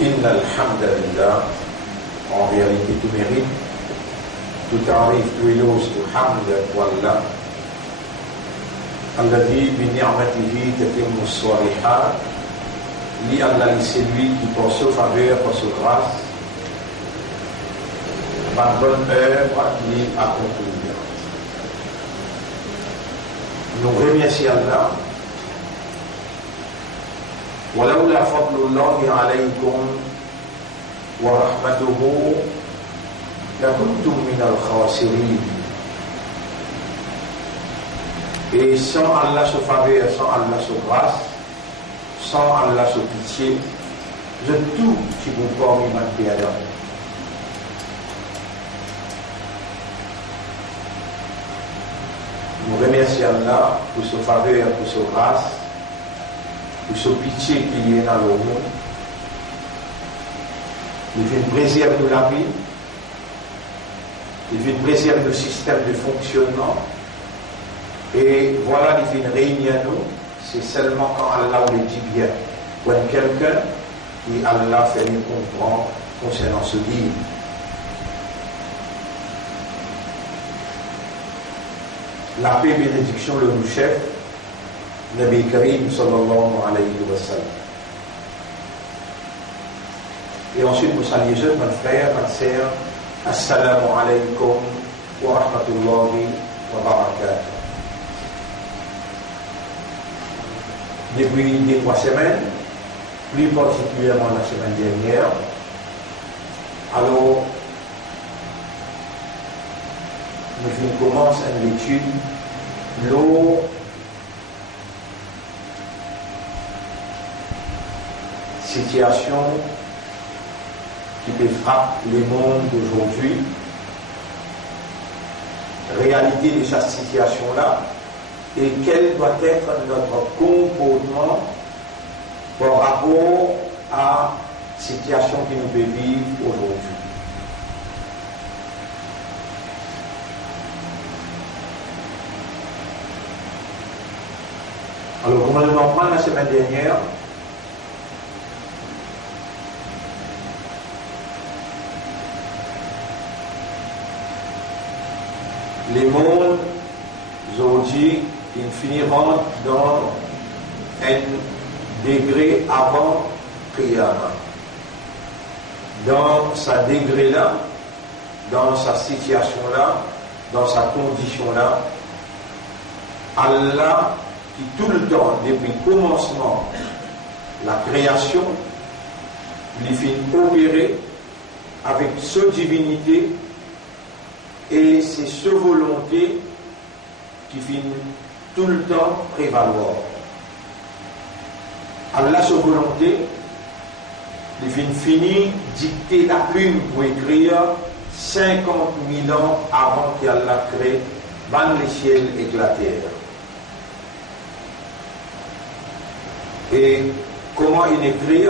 Inna alhamdulillah, en réalité tout mérite, tout arrive, tout éloge, tout hamd wallah. Alladhi bi ni'matihi tatimmu s-salihat, li Allah, c'est lui qui par sa faveur, par sa grâce, par bonne œuvre, lui accomplit. Nous remercions Allah. ولولا فضل الله عليكم ورحمته لكنتم من الخاسرين. Et sans Allah sa faveur, sans Allah sa grâce, sans Allah sa pitié, de tout qui vous forme humanité à l'homme. Nous remercions Allah pour sa faveur, pour sa grâce, pour sa pitié qu'il y a dans le monde. Il fait préserver la vie, il fait préserver le système de fonctionnement. Et voilà, il fait réunir nous, c'est seulement quand Allah le dit bien. Quand quelqu'un qui Allah fait nous comprendre concernant ce livre. La paix et bénédiction le nous chef, Nabi Karim sallallahu alayhi wa sallam. Et ensuite, vous saluez jeunes, mon frère, ma sœur, assalamu alaykum wa rahmatullahi wa barakatuh. Depuis 2-3 semaines, plus particulièrement la semaine dernière, alors, nous commençons une étude, l'eau, situation qui peut frapper le monde d'aujourd'hui, réalité de cette situation-là, et quel doit être notre comportement par rapport à la situation que nous devons vivre aujourd'hui. Alors, comme on l'a appris la semaine dernière, les mondes aujourd'hui, ils finiront dans un degré avant Qiyamah. Dans sa degré-là, dans sa situation-là, dans sa condition-là, Allah, qui tout le temps, depuis le commencement, la création, lui fait opérer avec sa divinité et c'est sa volonté qui finit tout le temps prévaloir. Allah, sa volonté, lui finit dicter la plume pour écrire 50 000 ans avant qu'Allah crée le ciel et la terre. Et comment il écrit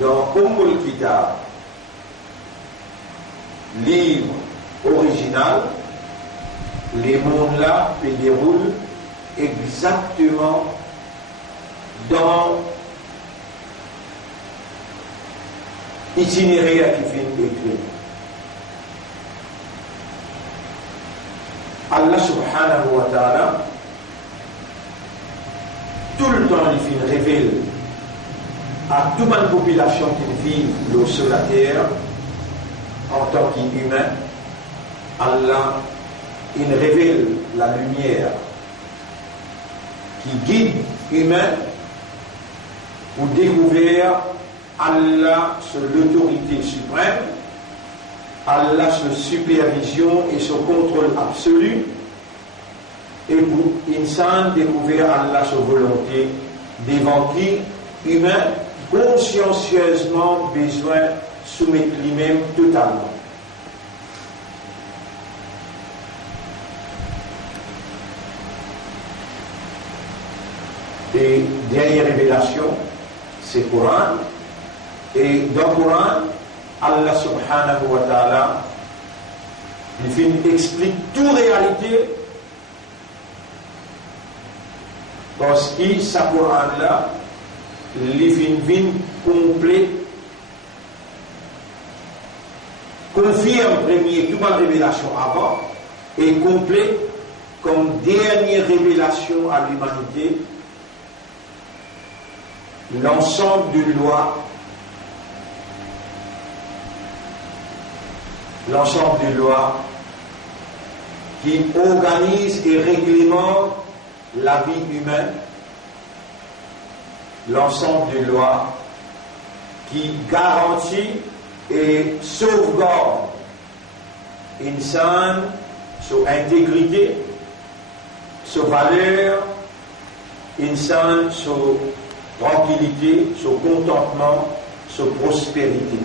dans Ummul Kitab, livre original, les mondes-là se déroulent exactement dans l'itinéraire qui finit d'écrire. Allah subhanahu wa ta'ala, tout le temps, il finit révèle à toute la population qui vit sur la terre en tant qu'humain. Allah, il révèle la lumière qui guide l'humain pour découvrir Allah sur l'autorité suprême, Allah sur supervision et sur contrôle absolu, et pour l'insan découvrir Allah sur volonté, devant qui l'humain consciencieusement besoin de soumettre lui-même totalement. Et dernière révélation, c'est le Coran. Et dans le Coran, Allah subhanahu wa ta'ala, il explique toute réalité parce que ce Coran-là, il vient complet confirme premier toute la révélation avant et complète comme dernière révélation à l'humanité l'ensemble de lois, qui organisent et réglementent la vie humaine, l'ensemble de lois qui garantit et sauvegarde l'insan, son intégrité, son valeur, l'insan, son tranquillité, son contentement, son prospérité.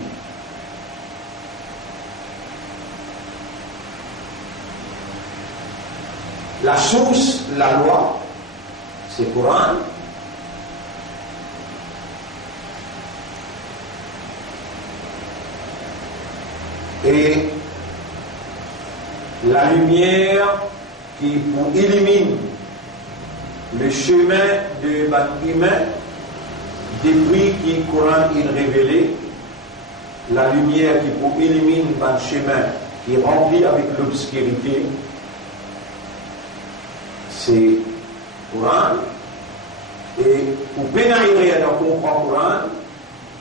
La source, la loi, c'est le Coran. Et la lumière qui illumine le chemin de l'humain depuis que le Coran est révélé, la lumière qui illumine le chemin qui est rempli avec l'obscurité, c'est le Coran. Et pour pénétrer dans le Coran,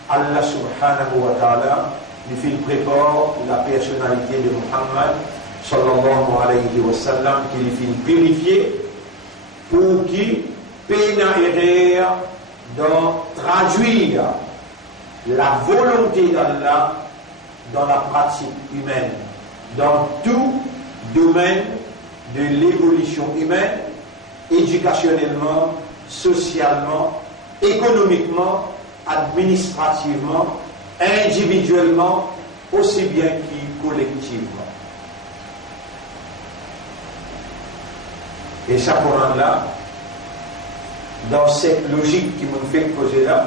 Allah subhanahu wa ta'ala il prépare la personnalité de Muhammad sallallahu alayhi wa sallam qu'il fait purifier pour qu'il pénètre dans traduire la volonté d'Allah dans la pratique humaine, dans tout domaine de l'évolution humaine, éducationnellement, socialement, économiquement, administrativement, individuellement, aussi bien que collectivement. Et ça, Coran-là, dans cette logique qui me fait poser là,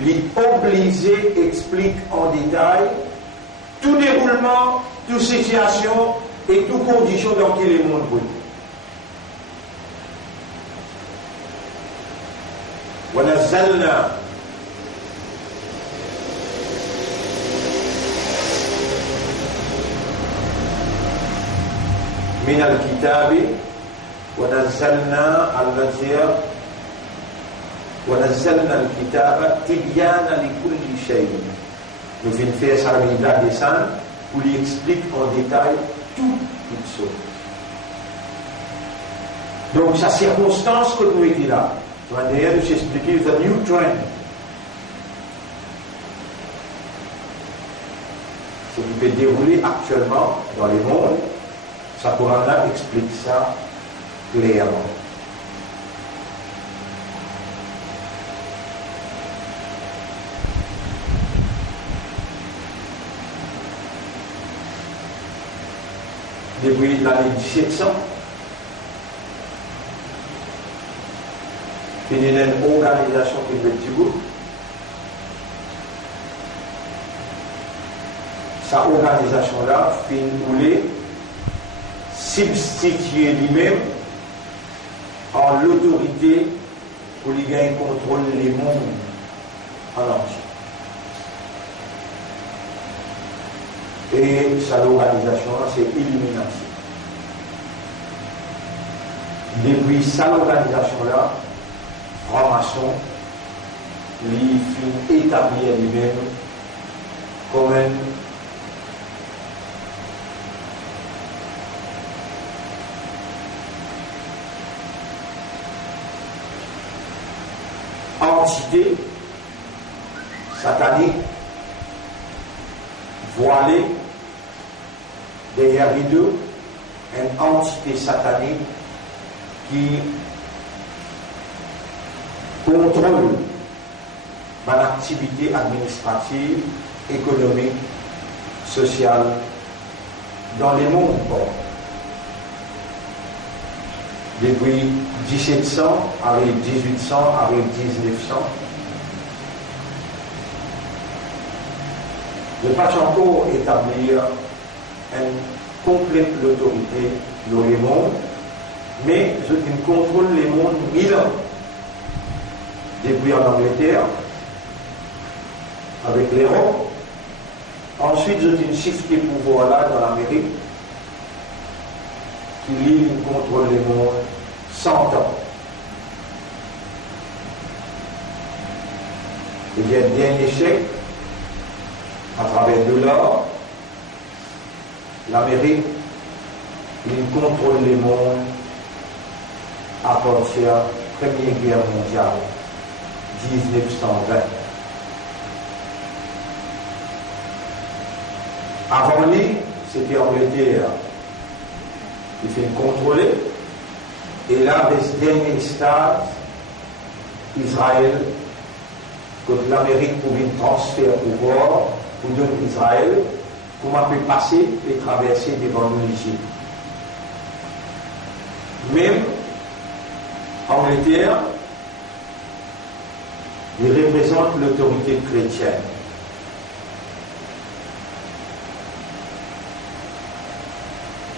l'obligé explique en détail tout déroulement, toute situation et toute condition dans laquelle le monde brûle. ونزلنا من الكتاب ونزلنا الكتاب تبيانا لكل شيء. Nous venons faire ça à descendre où il explique en détail toutes choses. Donc sa circonstance que nous étions là, d'ailleurs nous expliquer the new trend. Ce qui peut dérouler actuellement dans le monde, sa Coran-là explique ça clairement. Depuis l'année 1700, il y a une organisation qui est petit. Cette organisation-là voulait substituer lui-même en l'autorité pour lui gagner contrôle les mondes en entier. Et cette organisation-là, c'est Illuminati. Depuis cette organisation-là, franc-maçon, lui fit établir lui-même comme une entité satanique voilée derrière rideau, une entité satanique qui contrôle l'activité administrative, économique, sociale dans les mondes. Depuis 1700, arrive 1800, arrive 1900. Ne pas encore établir une complète autorité dans les mondes, mais je contrôle les mondes 1000 ans. Depuis en Angleterre, avec l'Europe, Ensuite, je dis une shifté pouvoir là dans l'Amérique qui lit contre le monde 100 ans. Il y a un échec à travers de l'or. L'Amérique, il contrôle le monde à partir de la Première Guerre mondiale, 1920. Avant lui, c'était Angleterre. Il fait contrôler. Et là, les derniers stades, Israël, que l'Amérique pouvait transférer au pouvoir pour donner Israël, comment peut passer et traverser devant l'Égypte. Même Angleterre, il représente l'autorité chrétienne.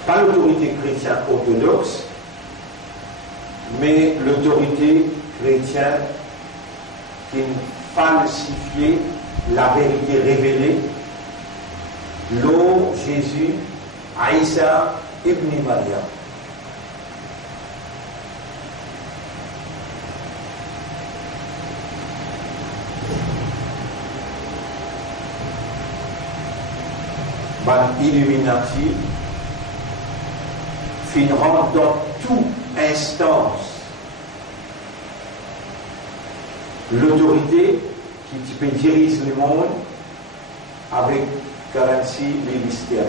Pas l'autorité chrétienne orthodoxe, mais l'autorité chrétienne qui falsifie la vérité révélée, l'eau Jésus, Aïssa ibn Maria. Illuminati finiront dans toute instance l'autorité qui peut diriger le monde avec garantie ministérielle.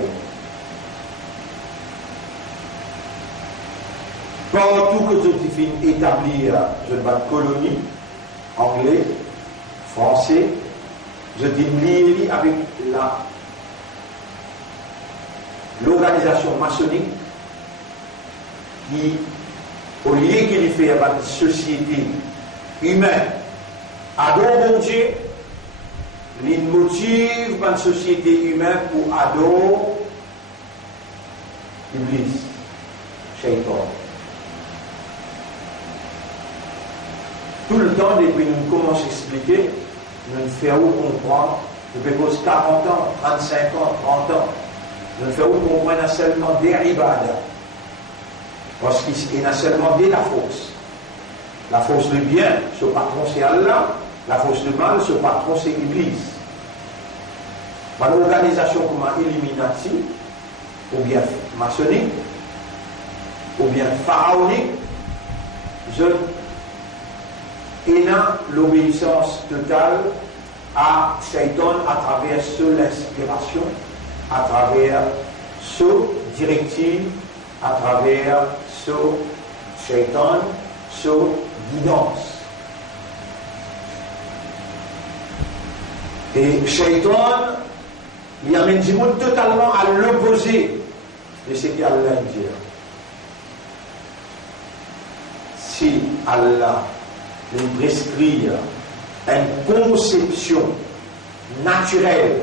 Partout que tu finis établir une colonie, anglais, français, je dis lié avec l'organisation maçonnique qui, au lieu qu'il fait une société humaine, adorer mon Dieu, il motive une société humaine pour adorer l'Église, Shaitan. Tout le temps, depuis nous commençons à expliquer, nous faisons comprendre, depuis 40 ans, 35 ans, 30 ans, nous faisons comprendre seulement des ibadah. Parce qu'il y a seulement des la force. La force du bien, ce patron c'est Allah. La force du mal, ce patron c'est l'Église. Une organisation comme Illuminati, ou bien maçonnique, ou bien pharaonique, il a l'obéissance totale à Shaitan à travers l'inspiration, à travers ce directive, à travers ce Shaitan, ce guidance. Et Shaitan, il amène du monde totalement à l'opposé de ce qu'Allah dit. Si Allah nous prescrit une conception naturelle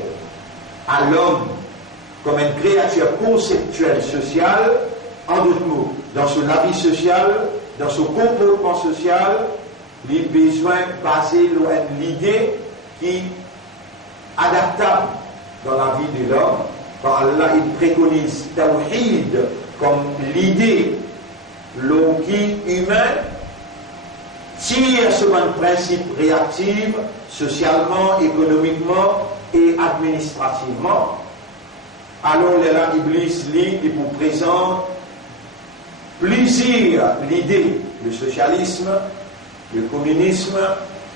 à l'homme comme une créature conceptuelle sociale, en d'autres mots, dans son avis social, dans son comportement social, il a besoin de baser l'idée qui est adaptable dans la vie de l'homme. Quand Allah il préconise Tawhid comme l'idée, qui humain, tire sur un principe réactif, socialement, économiquement et administrativement. Alors là, Iblis lit et vous présente plusieurs l'idée, le socialisme, le communisme,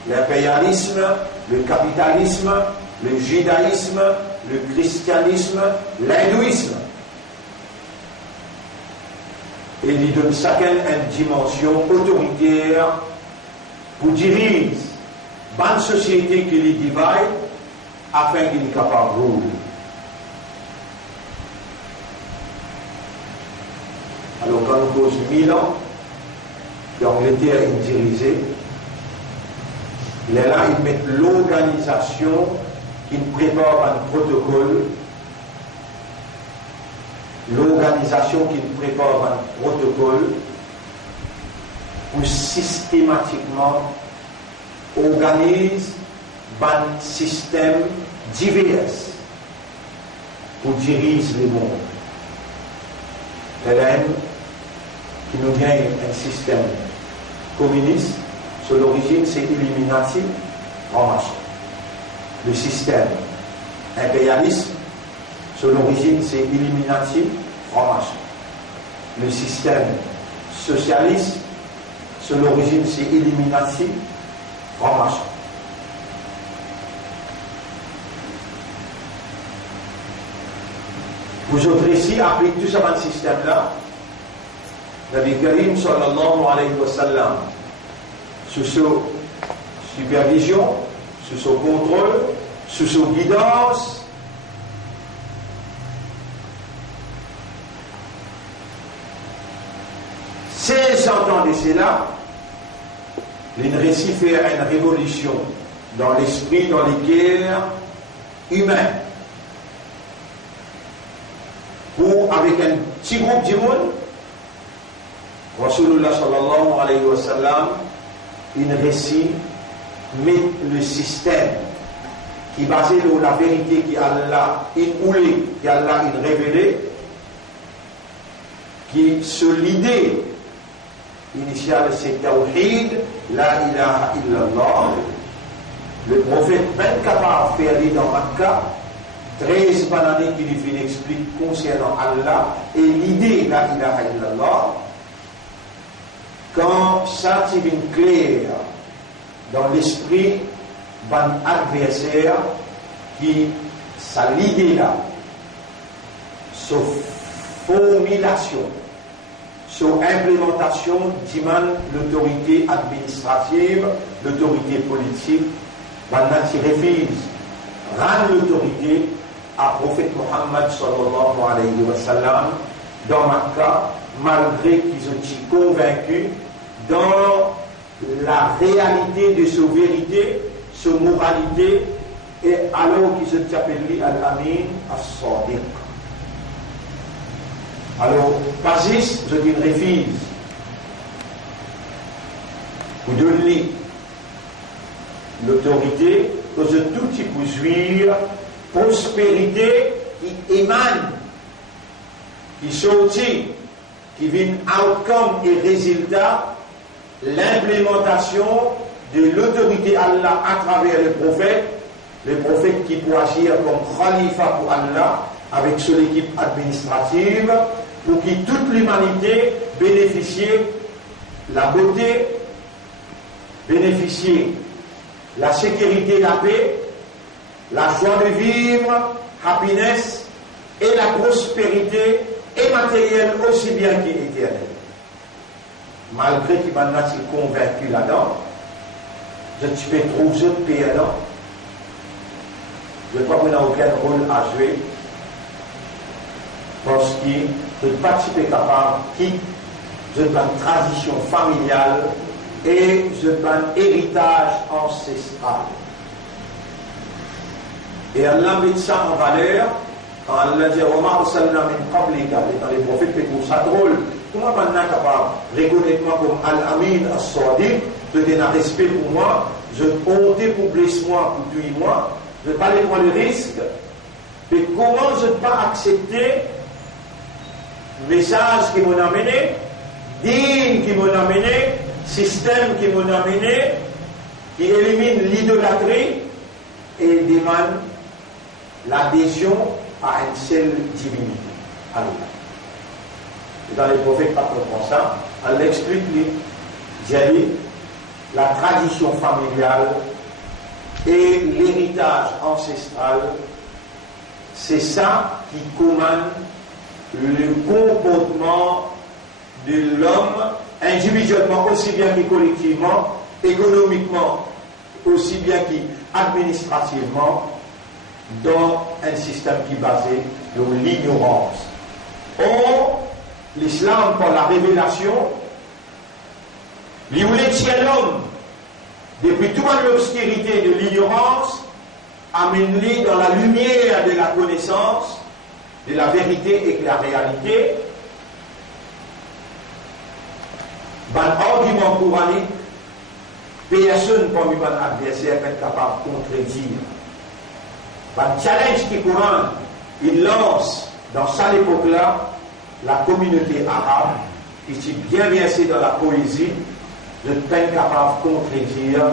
l'impérialisme, le capitalisme, le judaïsme, le christianisme, l'hindouisme. Et il donne chacun une dimension autoritaire pour diriger une société qui les divise afin qu'il soit capable de rouler. Alors quand on cause 1000 ans, l'Angleterre est dirigée, il est là, il met l'organisation qui prépare un protocole, pour systématiquement organiser un système divers pour diriger le monde. LN, qui nous vient un système communiste, sur l'origine c'est Illuminati, franc-maçon. Le système impérialiste, sur l'origine c'est Illuminati, franc-maçon. Le système socialiste, sur l'origine c'est Illuminati, franc-maçon. Vous autres ici appliquez tout ça dans le système-là. Nabi Karim sallallahu alayhi wa sallam, sous sa supervision, sous son contrôle, sous son guidance, c'est 100 ans de cela, il réussit à faire une révolution dans l'esprit, dans les guerres humaines. Ou avec un petit groupe de monde, Rasulullah sallallahu alayhi wa sallam, il réussit met le système qui est basé sur la vérité qui Allah il oulé, qui Allah il révélé, qui sur l'idée initiale c'est Tawhid, la ilaha illallah. Le prophète même capable de faire dans Makkah 13 années qui lui explique concernant Allah et l'idée la ilaha illallah. Quand ça devient clair dans l'esprit d'un adversaire qui sa l'idée là, sa formulation, sa implémentation demande l'autorité administrative, l'autorité politique, maintenant qui refuse rendre l'autorité à prophète Mohammed sallallahu alayhi wa sallam dans Makkah, malgré qu'ils ont été convaincus dans la réalité de sa vérité, sa moralité, et alors qu'ils ont appelé Al-Amin As-Sadiq. Alors, Basis, je dis refuse. Vous donnez l'autorité que je tout y peut jouir, prospérité qui émane, qui sortit, qui vient outcome et résultat, l'implémentation de l'autorité Allah à travers les prophètes qui pourraient agir comme khalifa pour Allah avec son équipe administrative pour que toute l'humanité bénéficie la beauté, bénéficie la sécurité, la paix, la joie de vivre, happiness et la prospérité et matérielle aussi bien qu'éternelle. Malgré qu'il m'a été convaincu là-dedans, je peux trouver ce pays là. Je crois qu'on n'a aucun rôle à jouer parce qu'il ne peut pas être capable qui de une tradition familiale et de un héritage ancestral. Et Allah met ça en valeur quand Allah dit Omar Sallam min qablika, dans les prophètes, c'est pour ça drôle. Comment maintenant capable de reconnaître moi comme Al-Amin As-Sadiq, je donne un respect pour moi, je compte pour blesser moi, pour tuer moi, je ne vais pas aller prendre le risque. Mais comment je ne peux pas accepter le message qui m'ont amené, dîme qui m'ont amené, système qui m'ont amené, qui élimine l'idolâtrie et demande l'adhésion à une seule divinité, Allah. Dans les prophètes, pas comprendre ça, elle explique la tradition familiale et l'héritage ancestral, c'est ça qui commande le comportement de l'homme, individuellement aussi bien que collectivement, économiquement aussi bien qu'administrativement, dans un système qui est basé sur l'ignorance. Or, l'islam, par la révélation, lui voulait tirer l'homme depuis toute l'obscurité de l'ignorance, amène-le dans la lumière de la connaissance, de la vérité et de la réalité. Dans l'argument coranique, personne parmi mon adversaire est capable de contredire. Dans le challenge qui courant, il lance dans cette époque-là la communauté arabe qui s'est bien versée dans la poésie, de peine capable de contredire,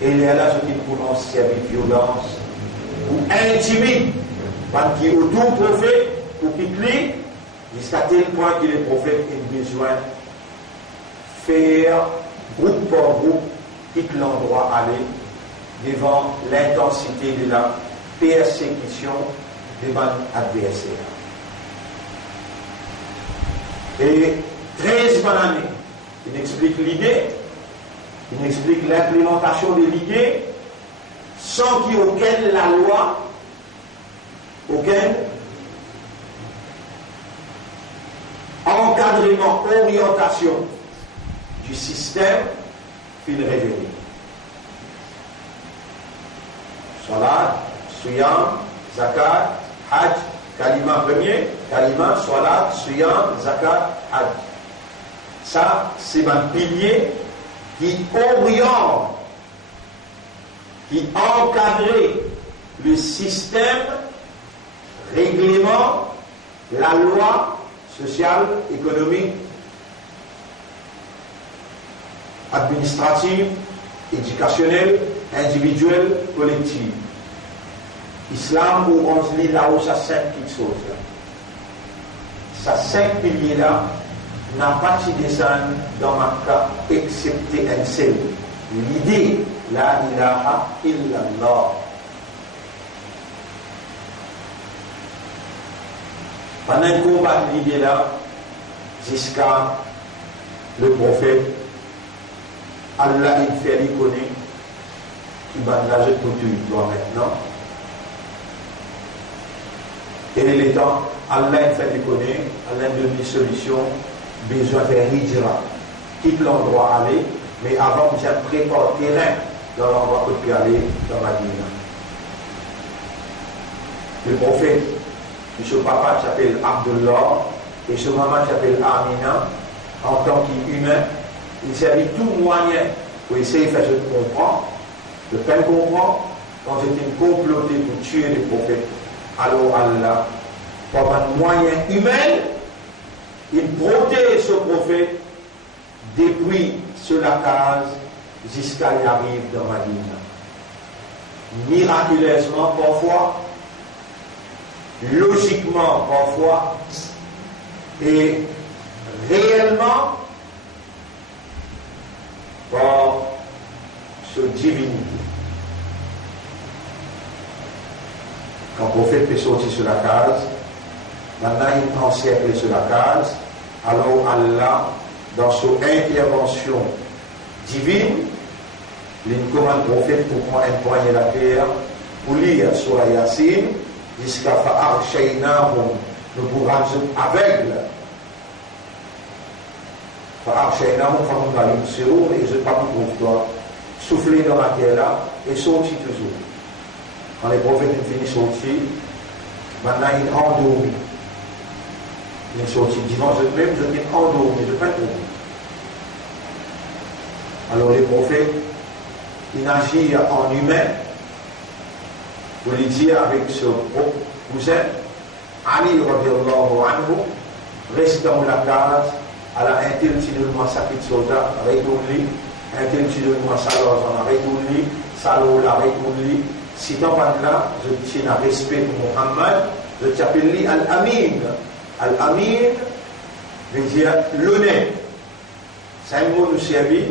et il est là ce qui prononce servir violence ou intimide, parce qu'il autour prophète pour qu'il lit, jusqu'à tel point que les prophètes ont besoin de faire groupe par groupe, quitte l'endroit aller devant l'intensité de la persécution devant l'adversaire. Et 13 bonnes années, il explique l'idée, il explique l'implémentation de l'idée, sans qu'il y ait aucune la loi, aucun encadrement, orientation du système qu'il révèle. Salat, Siyam, Zakat, Hajj, Kalima premier, Kalima, Salat, Siyam, Zakat, Hajj. Ça, c'est un pilier qui oriente, qui encadre le système, règlement, la loi sociale, économique, administrative, éducationnelle, individuelle, collective. Islam, où on se lit là-haut, ça 5 petites choses. Ça 5 piliers-là n'a pas de dessin dans ma cas, excepté un seul. L'idée, la ilaha illallah. Pendant un combat de l'idée-là, jusqu'à le prophète, Allah il fait les connaître, qui va la jeter pour toi maintenant. Et les temps, Allah il fait les connaître, Allah donne des solutions, besoin de faire hijra, quitte l'endroit aller, mais avant que j'ai préparé le terrain dans l'endroit où tu peux aller dans Madina. Le prophète, son papa s'appelle Abdullah et son maman s'appelle Amina. En tant qu'humain, il servit tout moyen pour essayer de faire ce qu'on comprend. Le père comprend, quand c'était comploté pour tuer les prophètes, alors Allah, par un moyen humain, il protège ce prophète depuis sur la case jusqu'à qu'il arrive dans Madina. Miraculeusement parfois, logiquement parfois, et réellement par ce divinité. Quand le prophète est sorti sur la case, maintenant il encercle sur la case, alors Allah, dans son intervention divine, il commande le prophète pour prendre un poignet la terre, pour lire sur la Yassine, jusqu'à Fa'arshaynahum, nous pourrons aveugle. Fa'arshaynahum, Fa'hum la yubsirun, et je ne pas pour toi, souffler dans la terre là, et sortir toujours. Quand les prophètes ont fini de sortir, maintenant ils sont endormis. Ils sont sortis dimanche même, je suis endormi, je ne pas endormi. Alors les prophètes, ils agissent en humain, pour lui dire avec ce cousin, Ali radiallahu anhu, reste dans la case, à la intellectuellement sakit soldat, rétourne-lui, intellectuellement salor, rétourne-lui, salor la rétourne-lui. Si dans là, je tiens à respect pour Muhammad, je t'appelle lui Al-Amin. Al-Amin veut dire l'honnête. C'est un mot de service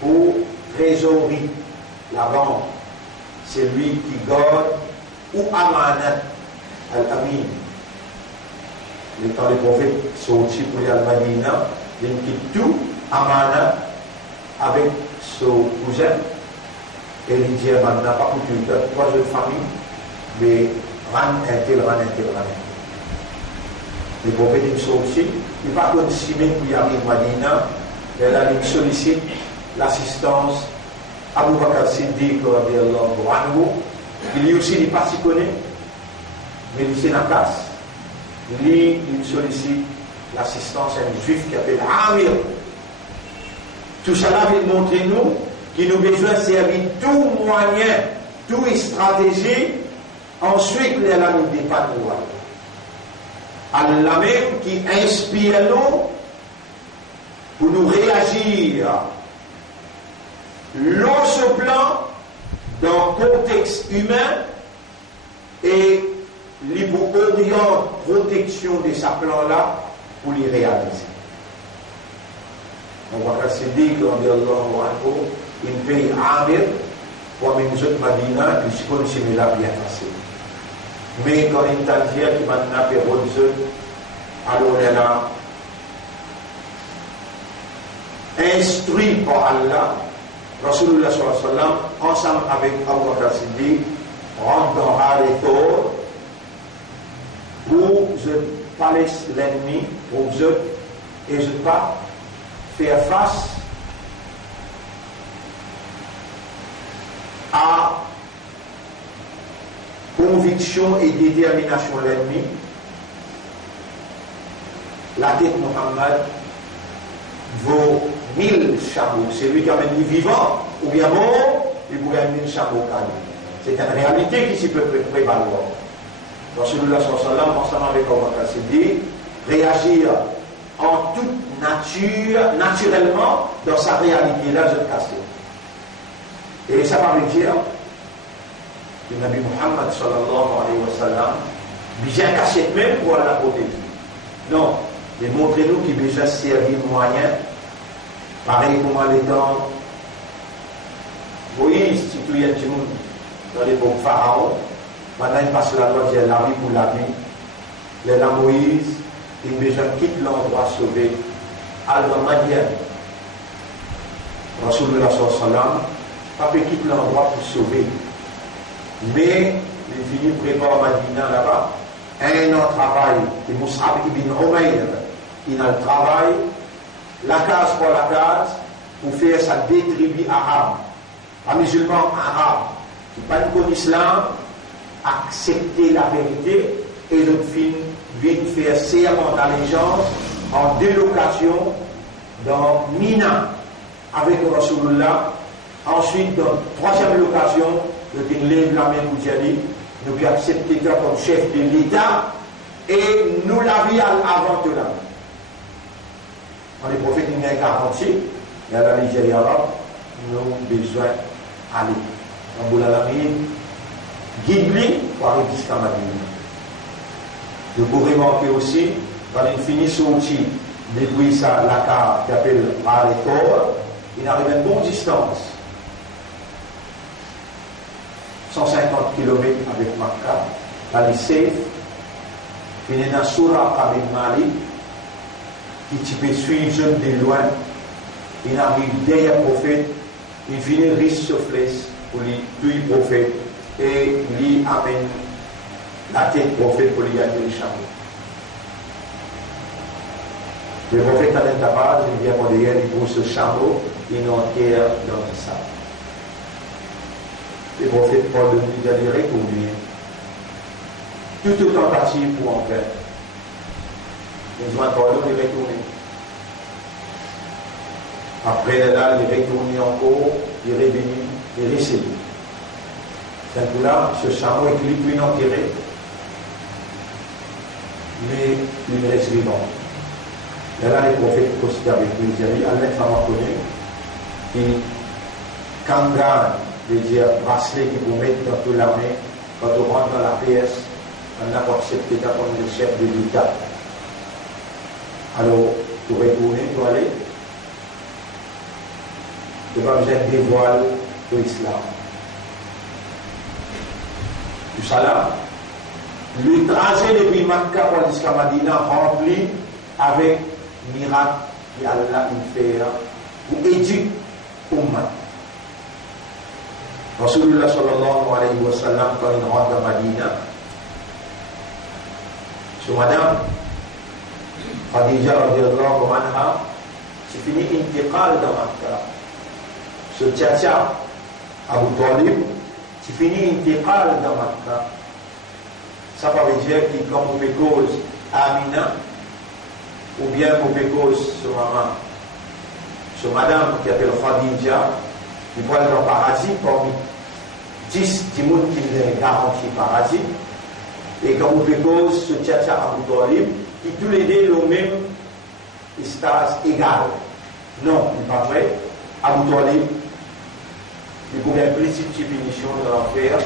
pour trésorerie, la banque. C'est lui qui garde ou amanat Al-Amin. Les temps les prophètes sont aussi pour les Al-Madina, il quitte tout amanat avec son cousin. Et il dit maintenant, pas pour tout, trois autres familles, mais ran intel. Les prophètes sont aussi, il ne va pas continuer pour y arriver à Madina, mais là, il sollicite l'assistance Abu Bakr Siddiq, il aussi n'est pas si connu, mais il est dans la casse. Lui, il sollicite l'assistance d'un juif qui s'appelle Amir. Tout cela vient montrer nous qui nous besoin de servir tout moyen, toute stratégie Ensuite, il y a la nous dépanouir. Allah même qui inspire nous pour nous réagir l'on se plan dans le contexte humain et l'hypocrite protection de sa plan là pour les réaliser. On va passer dire que une pays Amir comme une autre Madina qui se connaît là bien passé. Mais quand il t'a dit qu'il m'a nappé alors elle a instruit par Allah, Rasulullah sallallahu alayhi wa sallam, ensemble avec Abu Bakr Siddiq, rentre dans Harithor pour ne pas laisser l'ennemi, pour ne pas faire face à conviction et détermination de l'ennemi. La tête Muhammad vaut 1000 chameaux. C'est lui qui amène les vivants, ou bien mort, il vous gagne 1000 chameaux. C'est une réalité qui s'y peut prévaloir. Rasulullah sallallahu alayhi wa sallam, ensemble avec Abu Bakr Siddiq, réagir en toute nature, naturellement, dans sa réalité, là, je te casse. Et ça va me dire que Nabi Muhammad sallallahu alayhi wa sallam, bien caché même pour la protéger. Non, mais montrez-nous qu'il a déjà servi de moyen, pareil comme les temps, Moïse, si tout y a du monde, dans l'époque Pharaon, maintenant il passe la loi, il la vie pour la vie. Les là Moïse, il déjà quitte l'endroit sauvé, Al-Madian. Rasulullah sallallahu alayhi wa sallam, pas quitte l'endroit pour sauver. Mais il finit préparer Madina là-bas. Un an travail, et Mus'ab ibn Umayr, il a le travail, la case pour la case, pour faire sa détribu arabe. Un musulman arabe, qui ne connaît pas l'islam, accepter la vérité, et le vient faire serment d'allégeance en délocation dans Mina avec Rasulullah. Ensuite, dans la troisième location, il lève la main pour dire nous qui accepter comme chef de l'État et nous la vie avant de là. On est prophète, il y a garanti, il y a la Nigerie arabe, nous avons besoin d'aller. On vous l'a mis, guide-lui pour aller jusqu'à Madina. Vous pouvez remarquer aussi, quand il finit sorti depuis ça, la carte qui appelle Harithor, il arrive à une bonne distance. 150 km avec Makkah, dans les safe, il est dans Surah avec Mali, qui peut suivre de loin, il arrive derrière le prophète, il finit risque sur place pour lui tuer le prophète et lui amène la tête du prophète pour lui gagner le chameau. Le prophète n'amène ta part, il vient derrière, il trouve ce chameau, il enterre dans le sable. Le prophète Paul nous a dit retourner. Toute tentative pour en faire. Il m'a Paul de retourner. Après là, il est retourné encore, il est revenu, il est resté. Donc là, ce chameau est plus enterré. Mais il reste vivant. Et là, les prophètes considèrent avec lui, ils disent, Allah va reconnaître. Et Kangan, veut dire bracelet qui vous mettre dans toute l'armée, quand on rentre dans la PS, on n'a pas accepté comme le chef de l'État. Alors, pour retourner, pour aller, il n'y a pas besoin de dévoiler pour l'islam. Tout ça là, le trajet depuis Makkah pour jusqu'à Madina rempli avec miracle qu'Allah fait pour éduquer l'Ummah. Rasulullah sallallahu alayhi wa sallam, quand il rentre à Madina, sur madame Khadija radiallahu anha, c'est fini intiqal dans Makkah. Ce tchatcha, Abu Talib, c'est fini intiqal dans Makkah. Ça veut dire qu'il comme on fait cause Amina, ou bien on fait cause sur maman, sur madame qui appelle Khadija, il voit dans le paradis parmi 10 monde qui est garanti paradis. Et quand vous cause ce tchatcha Abu Talib, qui tous les deux le même stase égal. Non, il n'est pas vrai. Abu Talib, il y a une petite punition de l'enfer,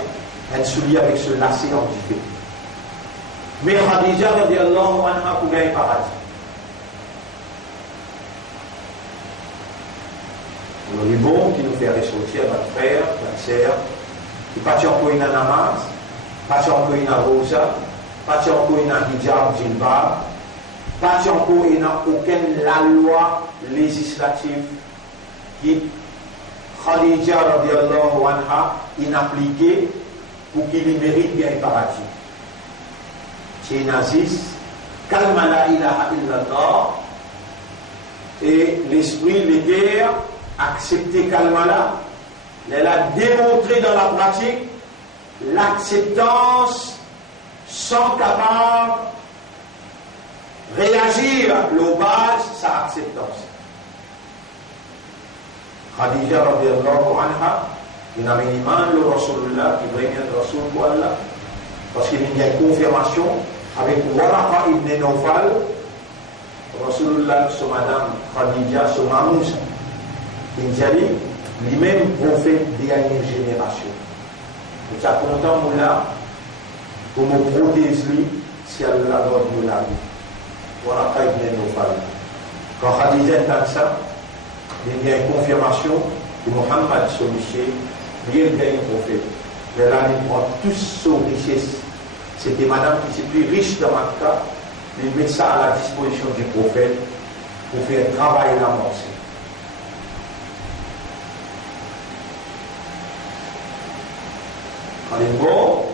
un soulier avec ce lacet en diffé. Mais Khadija, radiallahu anha, pour gagner paradis. Alors, les bons qui nous fait ressortir notre frère, notre sœur, qui pas encore une namaz, pas encore une rosa, pas encore une hijab jilbab, pas encore une aucune la loi législative qui Khadija radiallahu anha inappliquée pour qu'il mérite bien le paradis. C'est Nazis, calme la ilaha illallah, et l'esprit, les guerres, accepter Kalmala, elle a démontré dans la pratique l'acceptance sans capable réagir le base sa acceptance. Khadija radiallahu anha, il a mis iman le Rasulullah qui bring le Rasul pour Allah. Parce qu'il y a une confirmation avec Waraqa ibn Nawfal, Rasulullah, sur Madame Khadija, sur Mamoussa. Il dit, lui-même prophète de la génération. Je suis content pour me protéger lui si Allah doit nous la vie. Voilà, quand Khadija entend ça, il y a une confirmation que Mohammed, celui-ci, il est un prophète. Mais là, il prend tous son richesse. C'était madame qui est plus riche dans Makkah. Il met ça à la disposition du prophète pour faire travailler la mort. Quand il est bon,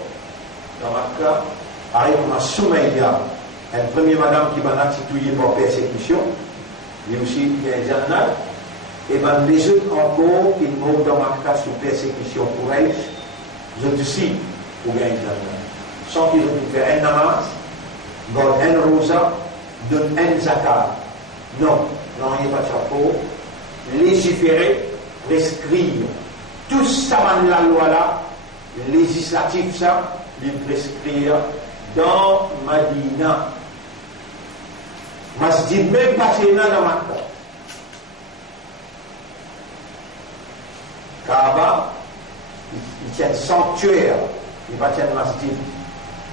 dans Makkah, pareil comme à Soumaïa, une première madame qui m'a attitouillé par persécution, il y a aussi un Jannat, et bien les autres encore qui mourent dans Makkah sous persécution pour elle, je aussi pour gagner Jannat. Sans qu'ils aient fait un namaz, un rosa, donne un zakat. Non, non, il n'y a pas de chapeau. Légiférer, prescrire. Tout ça, la loi là, législatif ça, il prescrire dans Madina. Masjid même pas chez nous dans Makkah. Kaaba, il tient un sanctuaire, il va tenir un masjid.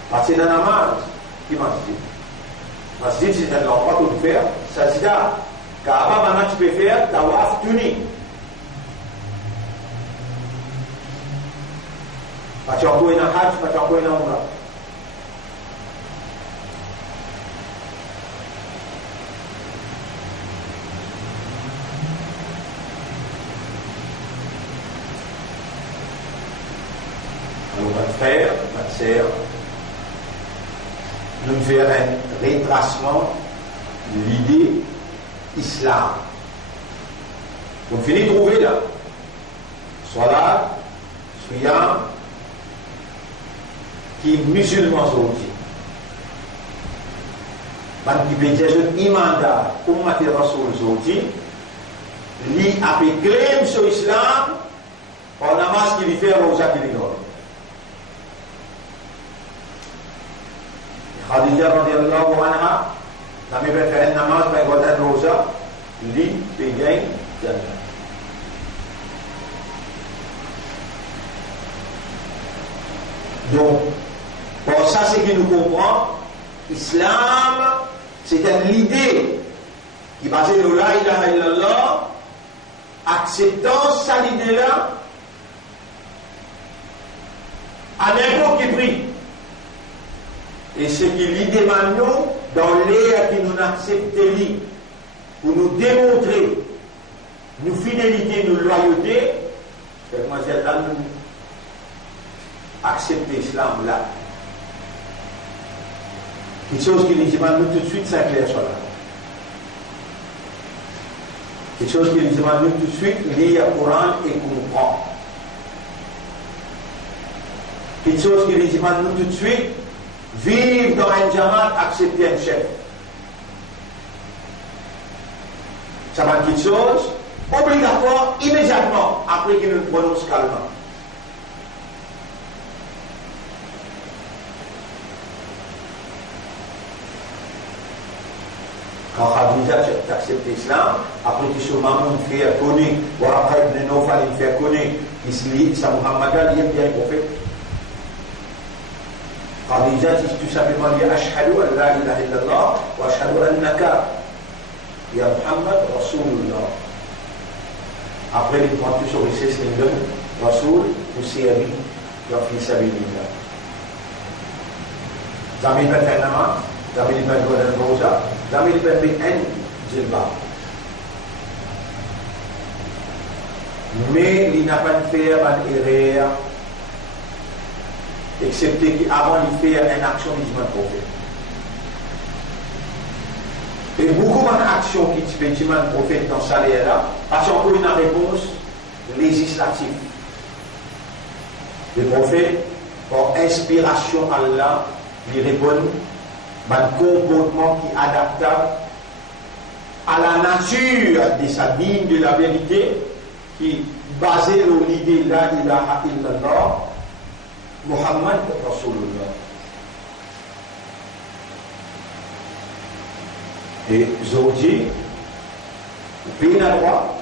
Parce que dans la namaz, qui masjid? Masjid, c'est un endroit où tu faire, ça se là. Kaaba, maintenant tu peux faire, tawaf tuni. Parce que tu as encore une hajj, parce que tu as encore une umrah. Alors, votre frère, votre sœur, nous faire un retracement de l'idée islam. On finit de trouver là. Salat, Siyam, qui est musulman aujourd'hui. Parce qu'il peut dire que l'imanda, comme Maté Rasoul aujourd'hui, lui a fait claim sur l'islam, par la masse qu'il fait aux Akilidor. Khadija radiallahu anha, la même fait un namaz, mais il a un rosa, lui, il gagne Jannah. Donc, pour ça, c'est qu'il nous comprend, l'islam, c'est l'idée qui est basée sur la ilaha illallah, acceptant cette idée-là, à n'importe quel prix. Et ce qui l'idée maintenant, dans l'air qui nous accepte lui, pour nous démontrer nos fidélité, nos loyauté, c'est moi c'est là nous accepter l'islam là. Quelque chose qui nous dit nous tout de suite, c'est clair sur là. Quelque chose qui nous dit nous tout de suite, lire le Coran et comprendre. Quelque chose qui nous dit nous tout de suite, vivre dans un jamaat, accepter un chef. Ça va être quelque chose obligatoire immédiatement après qu'il nous prononce calmement. Khadija accepte l'islam, après que ce Mamoun fait connaître, ou après Ibn Nawfal il fait connaître, il se lit, ça Muhammad il est bien prophète. Khadija dit tout simplement dit Ashhadu an la ilaha illallah wa ashhadu annaka ya Muhammad Rasulullah. Après il prend tout sur les 16 lignes, Rasul ou Siyabi, wa fi sabilillah. Zamil ben Nama, Zamil ben Godan Rosa, Zamil ben Bin Jilba. Mais il n'a pas fait une erreur, excepté qu'avant il fait une action du prophète. Et beaucoup d'actions qui fait du prophète dans sa là, parce qu'on a une réponse législative. Le prophète, par inspiration Allah, lui répond un comportement qui est adaptable à la nature de sa ligne de la vérité, qui est basée sur l'idée la ilaha illallah, Muhammad Rasulullah. Et aujourd'hui, le pays n'a droit,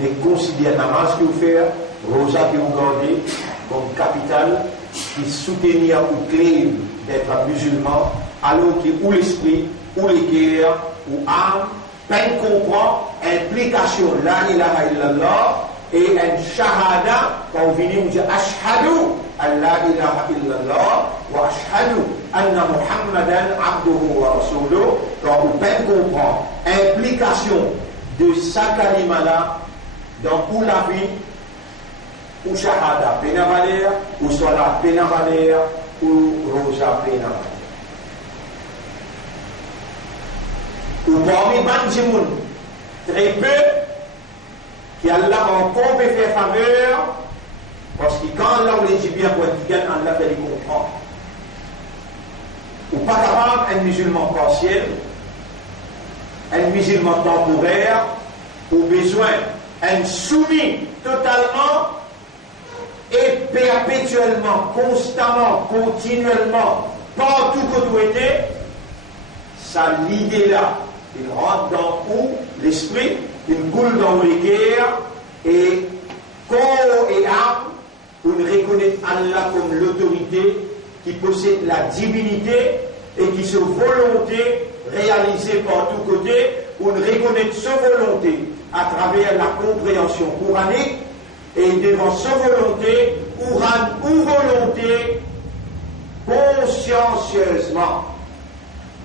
ne considère namaz que vous faites, rosa que vous gardez comme capitale, qui soutenir ou clé d'être musulman, alors que ou l'esprit, ou les guerres, ou âme, peine comprend implication la ilaha illallah et un shahada quand vous venez vous dire ashhadu an la ilaha illallah wa ashhadu anna muhammadan abduhu wa rasuluhu. Quand vous peine comprend implication de sa kalima là dans ou la vie ou shahada pénavaler ou salat pénavaler ou rosa pénavaler. Ou parmi Banjimoun, très peu, qui Allah encore peut faire faveur, parce que quand Allah les dit bien pour être Allah fait les comprendre. Ou pas capable, un musulman partiel, un musulman temporaire, ou besoin, un soumis totalement et perpétuellement, constamment, continuellement, partout que vous êtes, ça l'idée là. Il rentre dans où l'esprit, il coule dans les guerres et corps et âme pour reconnaître Allah comme l'autorité qui possède la divinité et qui se volonté réalisée par tous côtés pour reconnaître sa volonté à travers la compréhension coranique et devant sa volonté ou rendre ou volonté consciencieusement.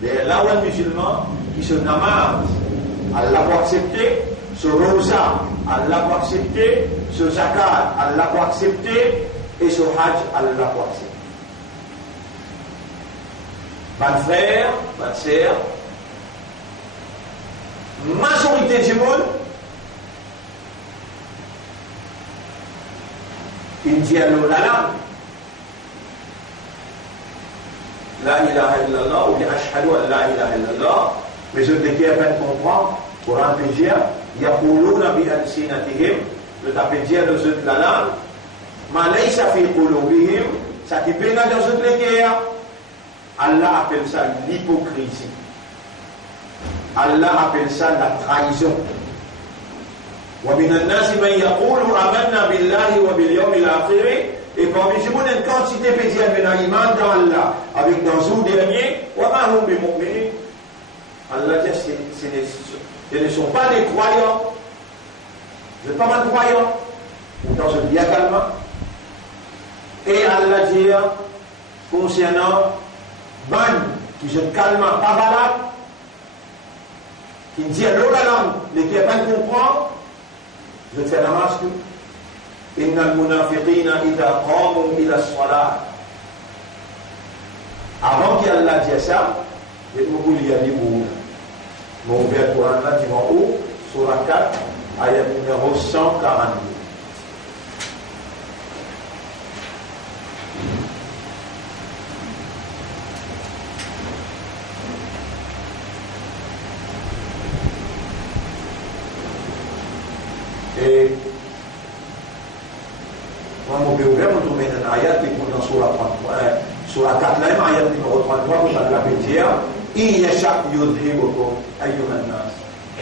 Mais là où un musulman qui se namaz, Allah va accepter, ce rosa, Allah va accepter, ce zakat, Allah va accepter, et ce hajj, Allah va accepter. Mon frère, ma sœur, majorité du monde, il dit à l'eau la langue. La ilaha illallah ou bien ashhadu an la ilaha illallah, mais je ne à peine comprendre, pour un peu dire, yaquluna bi alsinatihim, le tapé dire de cette la langue, ma laysa fi qulubihim, ça qui peine dans cette guerre. Allah appelle ça l'hypocrisie. Allah appelle ça la trahison. ومن الناس من يقول آمنا بالله وباليوم الآخر. Et parmi les gens, une quantité de personnes qui ont l'iman dans Allah, avec dans le dernier, Allah dit ce ne sont pas des croyants. Vous n'êtes pas mal croyants. Pourtant, je dis également. Et Allah dit, concernant Ban, qui se calme, pas valable, qui dit l'eau la langue, mais qui n'a pas de comprendre, je te fais la masque. إن المنافقين إذا قاموا إلى الصلاة. Avant qu'Allah dise ça, il y a des mots. Mon ouvert Coran là, tu vois où? Surah 4, ayat numéro 142. Et on peut ouvrir, on trouve une ayat qui est dans Surah 33, Surah 4, ayat numéro 33, vous allez la dire, إن يشاء يذهبكم أيها الناس.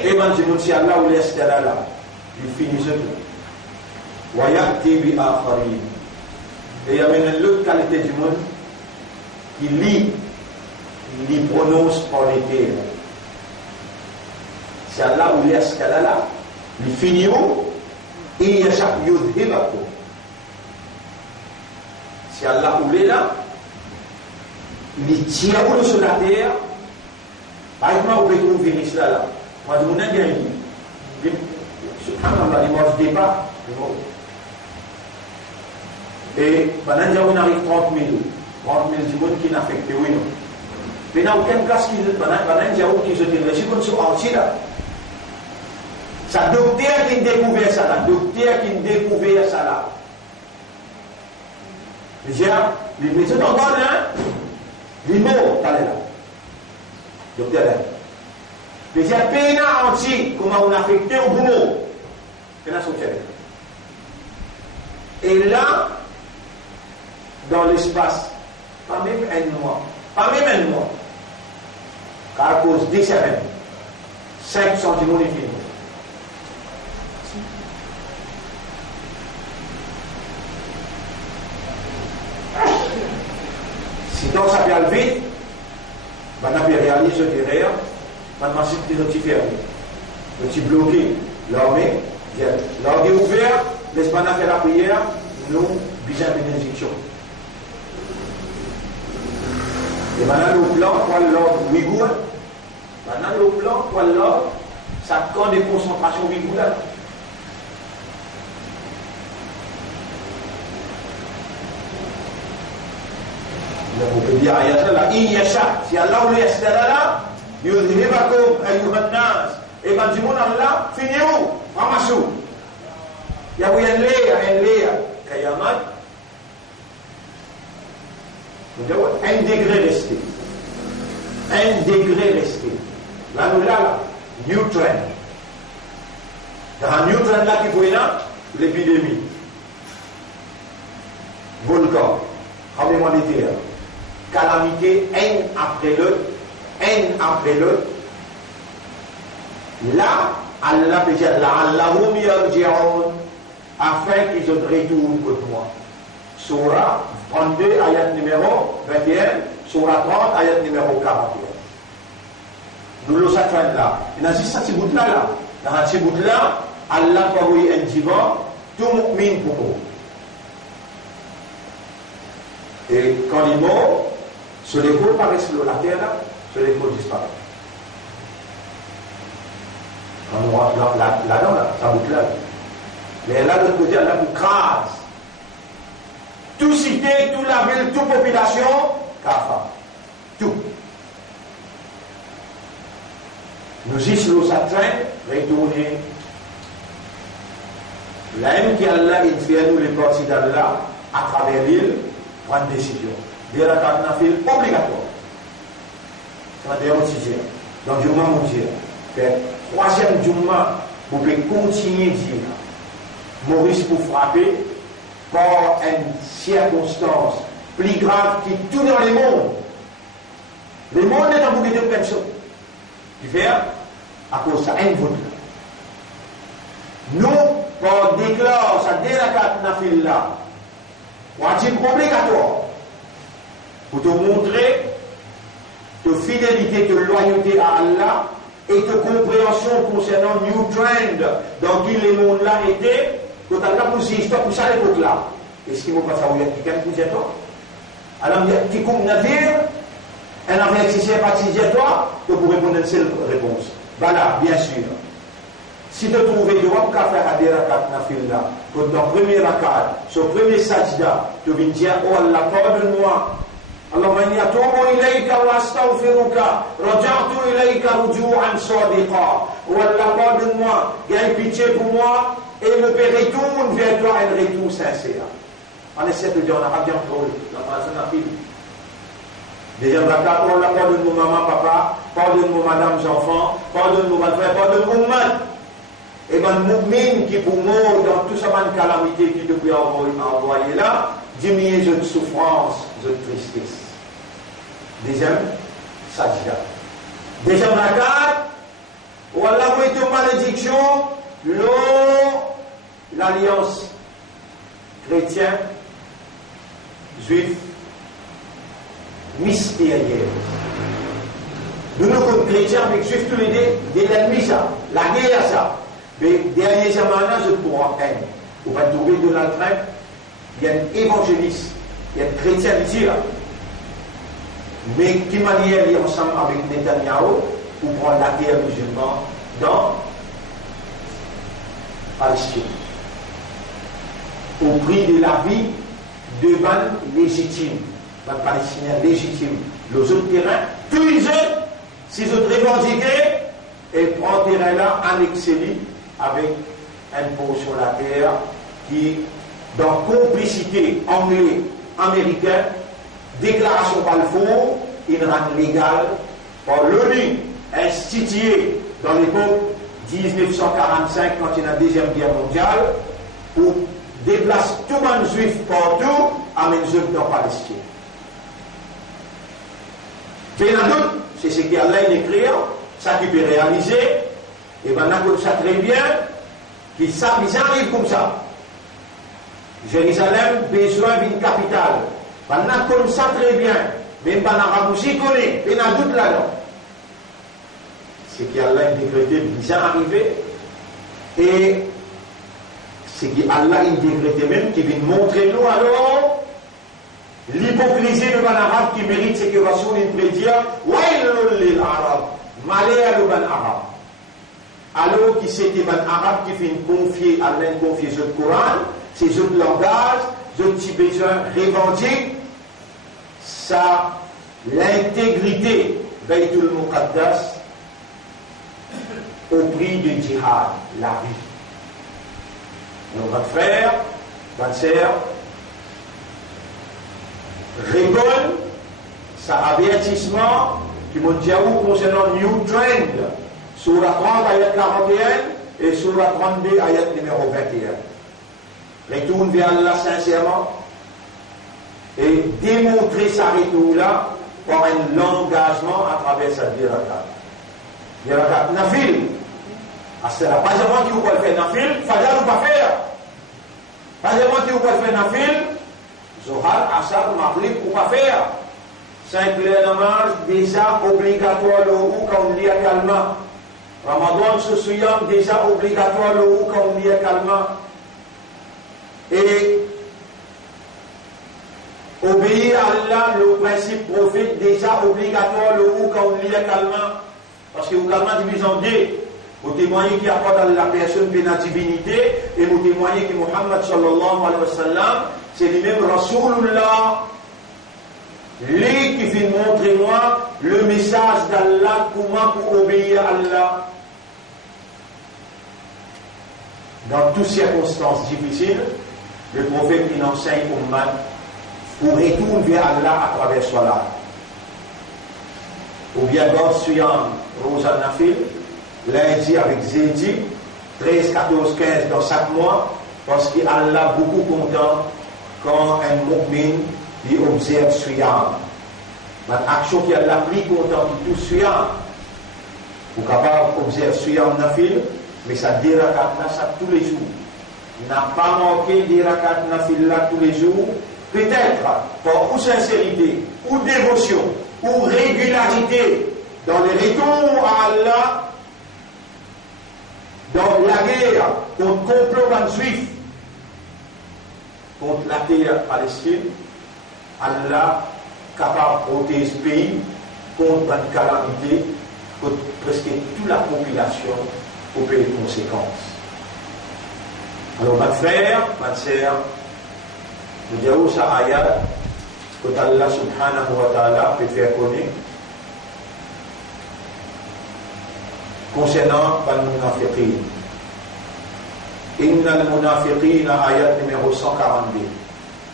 Et ben je si Allah ou laisse là, il finit ce tout. ويأتي بآخرين. Et il y a même une autre qualité du monde qui lit, il prononce par les terres. Si Allah ou laisse là, il finit où? إن يشاء يذهبكم. Si Allah ou là, il tire où sur la terre. Par exemple, vous pouvez trouver cela là. Moi, je vous n'ai rien dit. Subhanallah, il mange des pas. Et pendant qu'on arrive 30 000 du monde qui n'affecte oui non. Mais dans aucune place qui se dirige comme ça entier là. Ça docteur qui découvert ça là, docteur qui découvert ça là. Déjà, les médecins en bas là, les mots, t'as là. Docteur là. Déjà, pays entier, comment on affecté au bout. C'est la société. Et là, dans l'espace, pas même un mois, car à cause des semaines, 500 du monde est fini. Si donc ça peut aller vite, on a pu réaliser derrière, on a des notifiés, on a bloqué l'armée, l'armée ouverte, l'espace a fait la prière, nous, besoin d'une injection. Et maintenant, le plan, pour l'ordre ouïghour, maintenant, le plan, pour l'ordre, ça camp de concentration ouïghour là. Vous pouvez dire, il y a ça, si Allah ou laisse là, yudhibakum ayyuhan nas. Et quand du monde Allah, finissez-vous, ramassez-vous. Il y a un lait, Kayamat. Un degré resté. Là, nous là, Newton. Dans Newton là qui pouvait là, l'épidémie. Volcan, tremblement de terre, calamité, un après l'autre. Là, Allah peut dire, la'allahum yarji'un, afin qu'ils se retournent contre moi. Surah 32, ayat numéro 21, Surah 30, ayat numéro 41. Nous le savons là. Il y a juste ce bout là. Dans ce bout là, Allah va envoyer un divan, tout mu'min pour nous. Et quand il est mort, ce l'écho paraît sur la terre là, ce l'écho disparaît. Quand on rentre là-dedans, là, ça bout là. Mais là, de l'autre côté, Allah vous crase. Tout cité, toute la ville, toute population, kafa. Tout. Nous y sommes en train de retourner. L'âme qui Allah fait nous les parties d'Allah à travers l'île, prendre une décision. Des rakats nafil obligatoire. C'est un quotidien. Donc, Jumma mondial. Troisième Jumma, vous pouvez continuer de dire. Maurice pour frapper par une circonstance plus grave qui tout dans le monde. Le monde est en bouquet de personnes. Tu fais à cause de ça, un vote. Nous, on déclare ça dès la carte nafil là. Wajib obligatoire. Pour te montrer ta fidélité, ta loyauté à Allah et ta compréhension concernant New Trend dans qui le monde là était. Quand Allah pour cette histoire, pour ça à l'époque là. Est-ce qu'il ne faut pas savoir quelqu'un pour cette histoire? Alors, il y a un navire, un avertisseur participatoire, que pour répondre à une seule réponse. Voilà, bien sûr. Si tu trouves des gens qui ont fait des rakats nafil là, que dans le premier rakat, sur le premier sajda, tu viens dire, oh Allah, pardonne-moi. Allahumma inni atubu ilayka wa astaghfiruka, raja'tu ilayka ruju'an sadiqa. Oh Allah, pardonne-moi, gagne pitié pour moi, et me retourne vers toi un retour sincère. On essaie de dire, on n'a pas bien trop la phrase nafil. Deuxième rakat, oh Allah, pardonne-moi maman, papa, pardonne-moi madame, enfants, pardonne-moi mon frère, pardonne-moi maman. Et bien, le mu'min qui pour mort dans toute cette calamité qui te peut envoyer là, diminuer de souffrance, de tristesse. Deuxième, sajda. Deuxième rakat, où Allah met une malédiction, l'alliance chrétien, juif, mystérieuse. Nous sommes chrétiens avec juifs tous les deux, des ennemis ça, la guerre ça. Mais dernier zamanah, je pourrais faire. Vous va trouver Donald Trump, il y a un évangéliste, il y a un chrétien ici là. Mais qui manière est ensemble avec Netanyahu pour prendre la guerre musulmane dans Palestine. Au prix de la vie de ban légitime, ban palestinien légitime. Les autres terrains, tous les autres, si les autres revendiqués, et prend terrain là, annexé avec une portion de la terre qui, dans complicité anglais-américaine, déclaration Balfour, une rang légale par l'ONU, instituée dans l'époque 1945, quand il y a la Deuxième Guerre mondiale, pour déplacer tout le monde juif partout, amène les dans la Palestine. C'est ce qu'Allah a écrit, ça qui peut réaliser, et bien on a ça très bien, qu'ils arrivent comme ça. Jérusalem, besoin d'une capitale. On a ça très bien, même en arabe aussi connaît, il y a un doute là-dedans. C'est qu'Allah a décrété, ils sont arrivés, et c'est qu'Allah a décrété même qui vient montrer nous alors l'hypocrisie de ban arabe qui mérite ce que Rasoul peut dire, Wailul lil Arab, malheur au ban arabe. Alors qui c'était ban arabe qui fait confier, Allah confier ce Coran, ces autres langages, ces autres petits besoins revendiques, ça, l'intégrité Baytul Muqaddas au prix du djihad, la vie. Donc, votre frère, votre sœur, rigole, ça avertissement qui m'a dit concernant New Trend, sur la 30 ayat 41 et sur la 32 ayat numéro 21. Retourne vers Allah sincèrement et démontrer sa retour-là par un engagement à travers sa dirakat. Dirakat nafil. C'est la pas seulement qui vous pouvez faire nafil, fadal ou pas faire. Pas seulement qui vous pouvez faire nafil, Zohar, Asar, Maghrib ou pas faire. 5 prières namaz déjà obligatoire le ou quand on lit à calma. Ramadan ce soyam déjà obligatoire le ou quand on lit à calma. Et obéir à Allah, le principe prophète déjà obligatoire le ou quand on lit à calma. Parce que au calma divise en deux. Vous témoignez qu'il n'y a pas dans la personne de la divinité et vous témoignez que Muhammad sallallahu alayhi wa sallam c'est lui-même Rasulullah. Lui qui vient montrer moi le message d'Allah, comment pour obéir à Allah. Dans toutes circonstances difficiles, le prophète il enseigne au man pour retourner vers Allah à travers Salat. Ou bien dans Suyam, Rosa Nafil, lundi avec Zédi, 13, 14, 15 dans chaque mois, parce qu'Allah est beaucoup content quand un mu'min il observe Suyam. L'action qui a pris content de tout Suyam. Vous êtes capable d'observer Suyam Nafil, mais ça dirakat là ça tous les jours. Il n'a pas manqué dirakat Nafil là tous les jours. Peut-être par ou sincérité, ou dévotion, ou régularité dans les retours à Allah, dans la guerre contre le complot juif, contre la terre Palestine, Allah capable de protéger ce pays contre une calamité, contre presque toute la population pour payer les conséquences. Alors, ma frère, ma sœur, nous disons ça ayat que Allah subhanahu wa ta'ala peut faire connaître concernant le munafiqin. Inna al-munafiqina ayat numéro 142.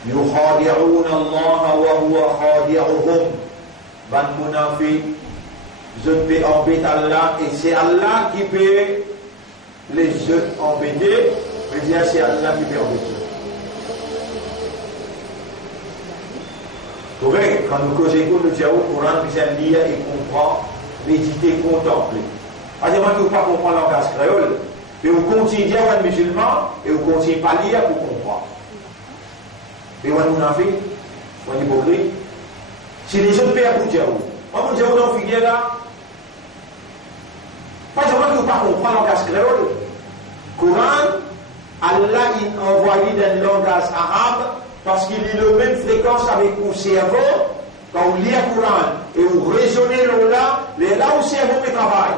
يخادعون الله وهو خادعهم. Ban munafiq, je peux embêter Allah et c'est Allah qui peut les embêter, mais bien c'est Allah qui peut embêter. Vous voyez, quand nous causons, nous disons au Coran, nous allons lire et comprendre méditer, contempler. C'est-à-dire que vous ne pouvez pas comprendre le langage créole, mais vous continuez à dire aux musulmans et vous continuez pas à lire pour comprendre. Et vous avez fait, vous avez hypocrite. Si les autres pères vous disent, on vous dit, on a figure là. Pas seulement que vous ne pouvez pas comprendre le langage créole. Coran, Allah il envoyé dans le langage arabe parce qu'il est la même fréquence avec le cerveau. Quand vous lisez le Coran et vous raisonnez là où le cerveau fait travail.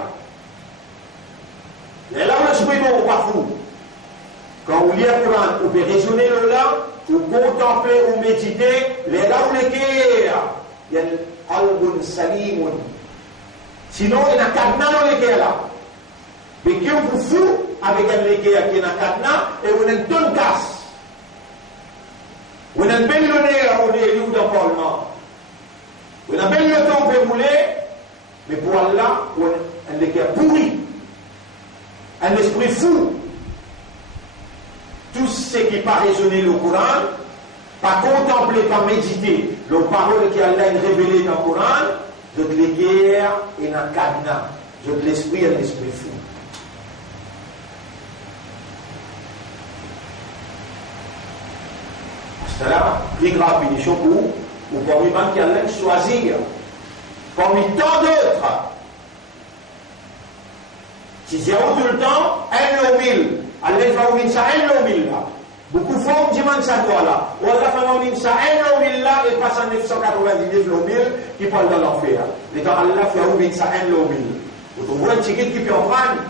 Là où l'esprit n'est pas fou. Quand vous lisez le Coran, vous pouvez raisonner là, vous contemplez ou méditez, là où le cœur, il y a al-bun salimun. Sinon, il y a un cadenas dans le cœur là. Mais qui vous fout avec un cœur qui est un cadenas et vous avez une tonne casse. Vous avez un bel honneur au lieu d'un parlement. Vous avez un bel temps pour rouler, mais pour Allah, vous avez un cœur pourri. Un esprit fou. Tout ce qui n'est pas raisonné le Coran, pas contemplé, pas médité, les paroles qu'Allah a révélées dans le Coran, de l'équerre et un cadenas, de l'esprit et un esprit fou. C'est là, plus grave punition pour parmi les gens qui allaient choisir, parmi tant d'autres. Si c'est tout le temps, un ou mille. Allah va vous dire ça, un ou mille là. Beaucoup de fois, on dit ça doit là. Ou Allah va vous dire ça, un ou mille là, et passe en 999 ou mille qui parle dans l'enfer. Et quand Allah va vous dire ça, un ou mille. Vous voyez un ticket qui peut en prendre.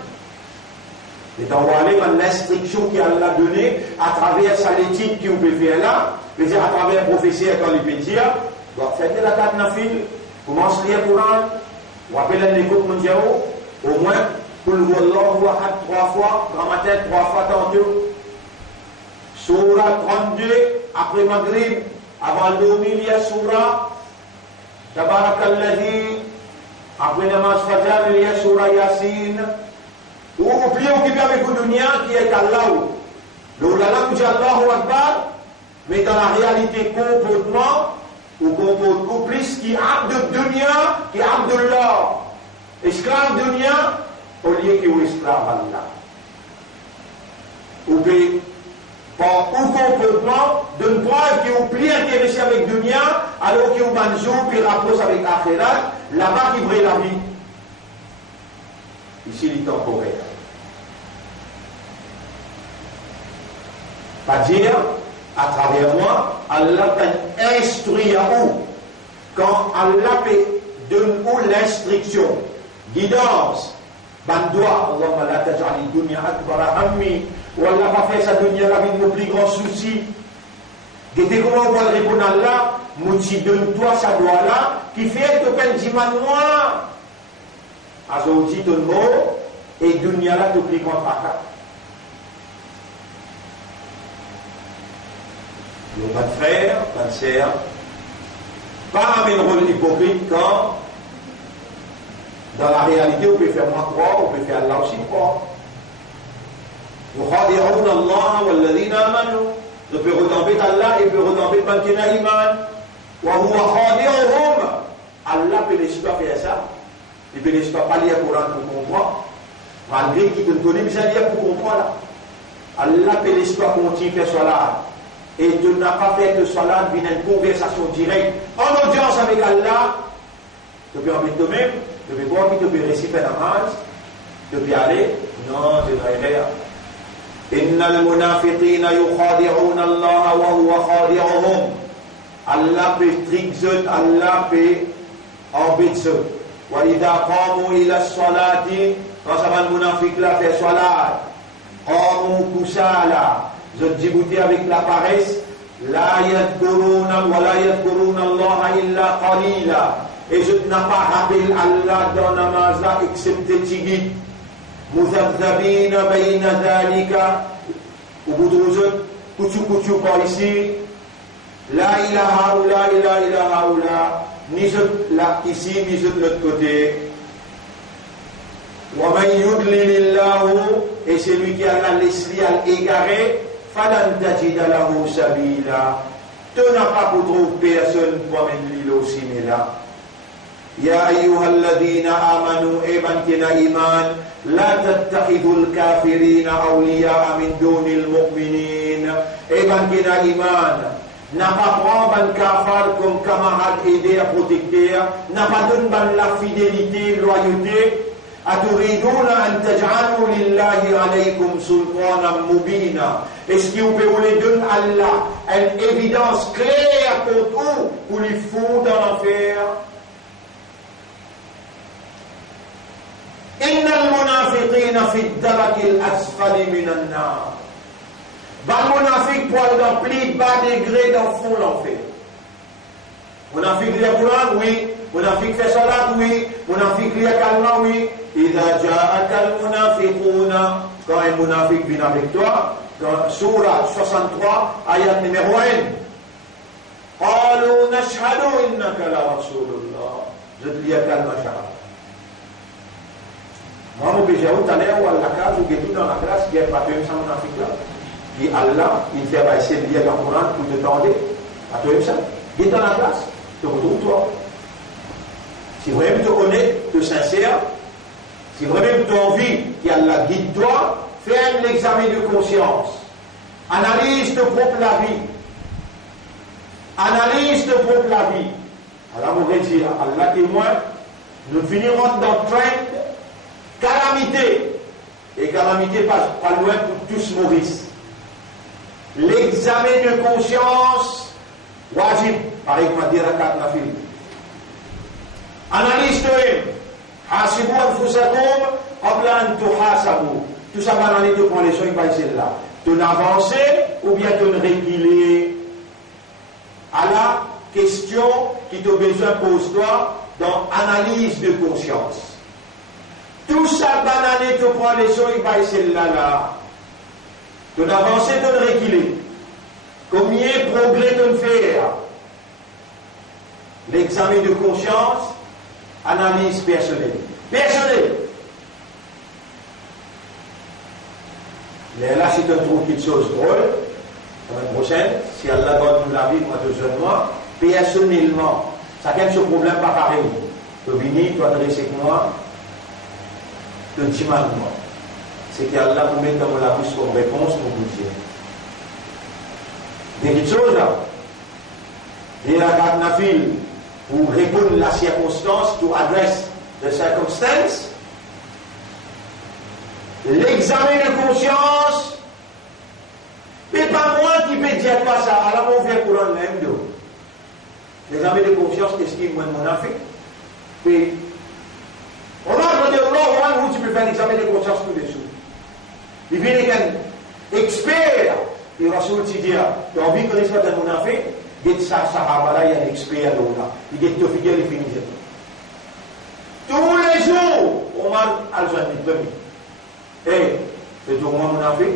Et donc, on va aller dans l'instruction qu'Allah a donnée à travers sa l'éthique qui vous peut faire là, c'est-à-dire à travers le professeur quand il peut dire, donc faites la carte nafil, commence à lire le Coran, vous appelez l'écoute mondiale, au moins, pour le voir Allah, 3 fois, dans ma tête, 3 fois tantôt. Surah 32, après Maghrib, avant le dormir, il y a Surah, Tabarakalladhi, après Namaz Fajr, il y a Surah Yasin. Ou préoccupé avec le dunya qui est Allah. Donc là, nous disons Allahu Akbar, mais dans la réalité, comportement, ou comportement plus qui est abd de dunya, qui est abdullah. Esclave de dunya, au lieu qu'il est esclave Allah. Ou par un comportement d'une preuve qui est plus intéressé avec dunya, alors qu'il est manjou, puis rapproche avec Akhirat, là-bas qui brille la vie. Ici, il est temporaire. Pas dire, à travers moi, Allah t'a instruit à où. Quand Allah donne où l'instruction, guidance, bandoua, Allah la taj'ali dunya akbara hammi, ou Allah va faire sa dunya la vie de nos plus grands soucis. Guettez comment on va répondre à Allah, Mouti donne-toi sa doigt là, qui fait que peine diman moi. Azouti ton mot, et dunya la te plie contre la. Donc, pas de frère, pas de sœur, pas un rôle hypocrite quand, dans la réalité, on peut faire moi croire, on peut faire Allah aussi croire. يخادعون الله والذين آمنوا. On peut retomber d'Allah et peut retomber de Bankina Iman. وهو خادعهم. Allah peut laisser pas faire ça. Il peut laisser pas lire le Coran pour comprendre. Malgré qu'il te donne bien lire pour comprendre. Allah peut laisser pas continuer faire salat. Et tu n'as pas fait que salat vienne une conversation directe en audience avec Allah. Tu peux en mettre toi-même, tu peux voir qui tu peux réciter la namaz, tu peux aller. Non, tu dois aller. إن المنافقين يخادعون الله وهو خادعهم. Allah peut triczer, Allah peut embêter. وإذا قاموا إلى الصلاة, quand ça va le munafiq là faire salat, قاموا كسالى. Je dis avec la paresse, la yadkuruna wa la yadkuruna Allah illa qalila. Et je n'ai pas rappelé Allah dans la namaz là, excepté tigit. Muzabzabina bayna dhalika. Au bout de vous, coutu par ici. La ilaha ou la ilaha ou la. Ni je là ici, ni je de l'autre côté. Wa man yudlilillahu. Et c'est lui qui a la laissé à l'égarer. Falan tajida lahu sabila. Tu n'as pas pour trouver personne pour amener l'île au cinéma. يا أيها الذين آمنوا إيمان كنا إيمان لا تتخذوا الكافرين أولياء من دون المؤمنين إيمان كنا إيمان n'a pas prendre un kafar comme camarade aidé à protéger, n'a pas donné la fidélité, loyauté. Aturiduna an taj'alu lillahi alaykum sultanan mubina. Est-ce que vous pouvez donner à Allah une évidence claire contre vous pour les fous dans l'enfer? Inna al-munafiqina fi ad-daraki al-asfali min an-nar. Bah, monafique pour aller dans plus bas degré dans le fond de l'enfer. Monafique lit le Coran, oui. Monafique fait salat, oui. Monafique lit le calme, oui. Idha ja'aka al-munafiquna. Quand un monafique vient avec toi, dans Surah 63, ayat numéro 1. Qalu nashhadu innaka la rasulullah. Je te lis le calme, shahada. Moi, mon péché, tout à l'heure, ou à la case, ou tout dans la classe, il n'y a pas de ça, monafique là. Et Allah, il fait essayer de lire le Coran pour te tendre à toi ça. Il est dans la classe, te retrouve-toi. Si vraiment tu es honnête, tu es sincère, si vraiment tu as envie qu'Allah guide toi, fais un examen de conscience. Analyse ta propre la vie. Analyse ta propre la vie. Alors, on va dire, Allah témoin, nous finirons dans train calamité. Et calamité passe pas loin pour tous Maurice. L'examen de conscience, wajib, pareil comme dire à quatre nafil. Analyse toi-même. Hasibu anfusakum qabla an tuhasabu. Tout ça va aller te prendre les soins par celle-là. Tu n'avances ou bien tu ne recules à la question qui te besoin pose-toi dans analyse de conscience. Tout ça va aller te prendre les soins par celle-là. Tu n'avances, tu ne recules. Combien de progrès tu ne fais? L'examen de conscience, analyse personnelle. Personnelle. Mais là, si tu trouves quelque chose de drôle, la semaine prochaine, si Allah donne la vie, moi, de jeune mois, personnellement, ça qu'aime ce problème pas pareil. Tu viens, tu adresses avec moi, tu dis mal moi. C'est qu'Allah vous met dans la bouche comme réponse pour vous dire. Il y a quelque chose là. Il y a un fil pour répondre à la circonstance, pour adresser les circonstances. L'examen de conscience, mais pas moi qui peux dire pas ça. Alors on vient pour un même dos. L'examen de conscience, qu'est-ce qu'il moi mon affaire? Puis, on va dire, non, où tu peux faire l'examen de conscience tous les jours. Il vient avec un expert, et Rasoul dit, tu as envie de connaître mon affaire? Il dit ça, Sahaba, il y a un expert là. Il dit, tu fais il finit. Tous les jours, on va à l'Algérie. Et, c'est tout mon affaire.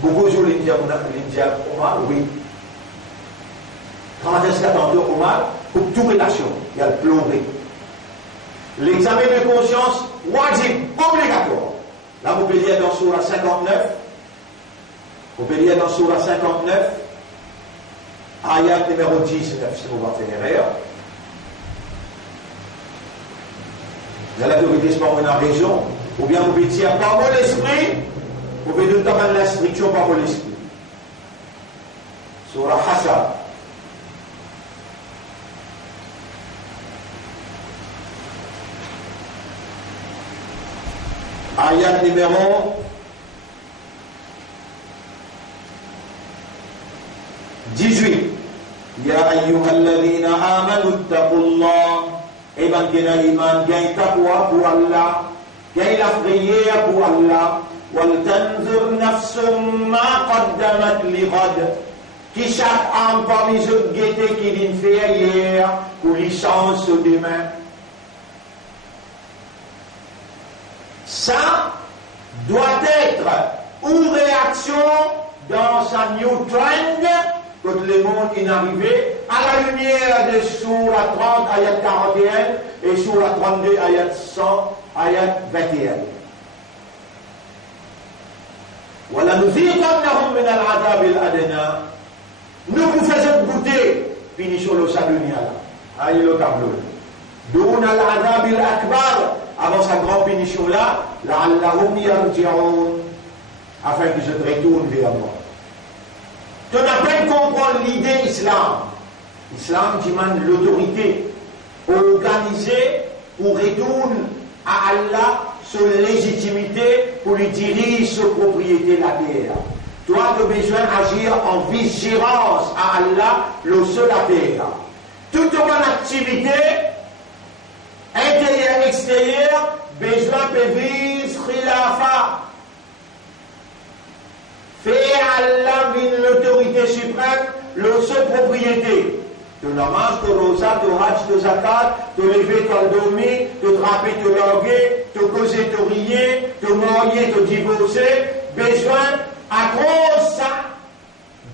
Beaucoup de jours, l'India, Omar, oui. Quand est-ce qu'attendait Omar? Pour toute relation, il y a le plomberie. L'examen de conscience, wajib, obligatoire. Là, vous pouvez lire dans Surah 59. Vous pouvez lire dans Surah 59, ayat numéro 19, si vous partez derrière. Vous allez vérifier ce par une raison, ou bien vous pouvez dire par mon esprit, vous pouvez donner l'instruction par mon esprit. Surah Hassan. Ayat numéro 18. Ya ayyuhalladhina amanu ittaqullah. Iman kena iman, gain taqwa pour Allah, gain la prière pour Allah. Wal tanzur nafsum ma qaddamat li ghad. Qui chaque âme parmi eux guetté qui vient faire hier pour licence demain. Ça doit être une réaction dans sa new trend quand le monde est arrivé à la lumière de Surah 30, ayat 41 et Surah 32, ayat 100, ayat 21. وَلَنُذِيقَنَّهُمْ مِنَ الْعَذَابِ الْأَدْنَى. Nous vous faisons goûter, fini sur le salut là. Aïe le tableau. Doun al-adab al-akbar, avant sa grande punition là, la'allahum yarji'un, afin qu'ils se retournent vers moi. Tu n'as pas comprendre l'idée islam. Islam demande l'autorité organisée pour retourner à Allah sa légitimité pour lui diriger sa propriété de la terre. Toi, tu as besoin d'agir en vigilance à Allah, le seul à terre. Toute ton activité, intérieure, extérieure, besoin de vivre khilafa. Faire Allah l'autorité suprême, le seul propriété. Tu namas, tu rosa, tu hajj, tu zakat, tu lever, tu dormir, tu draper, tu loguer, tu causer, tu rier, tu marier, tu divorcer. Besoin, à cause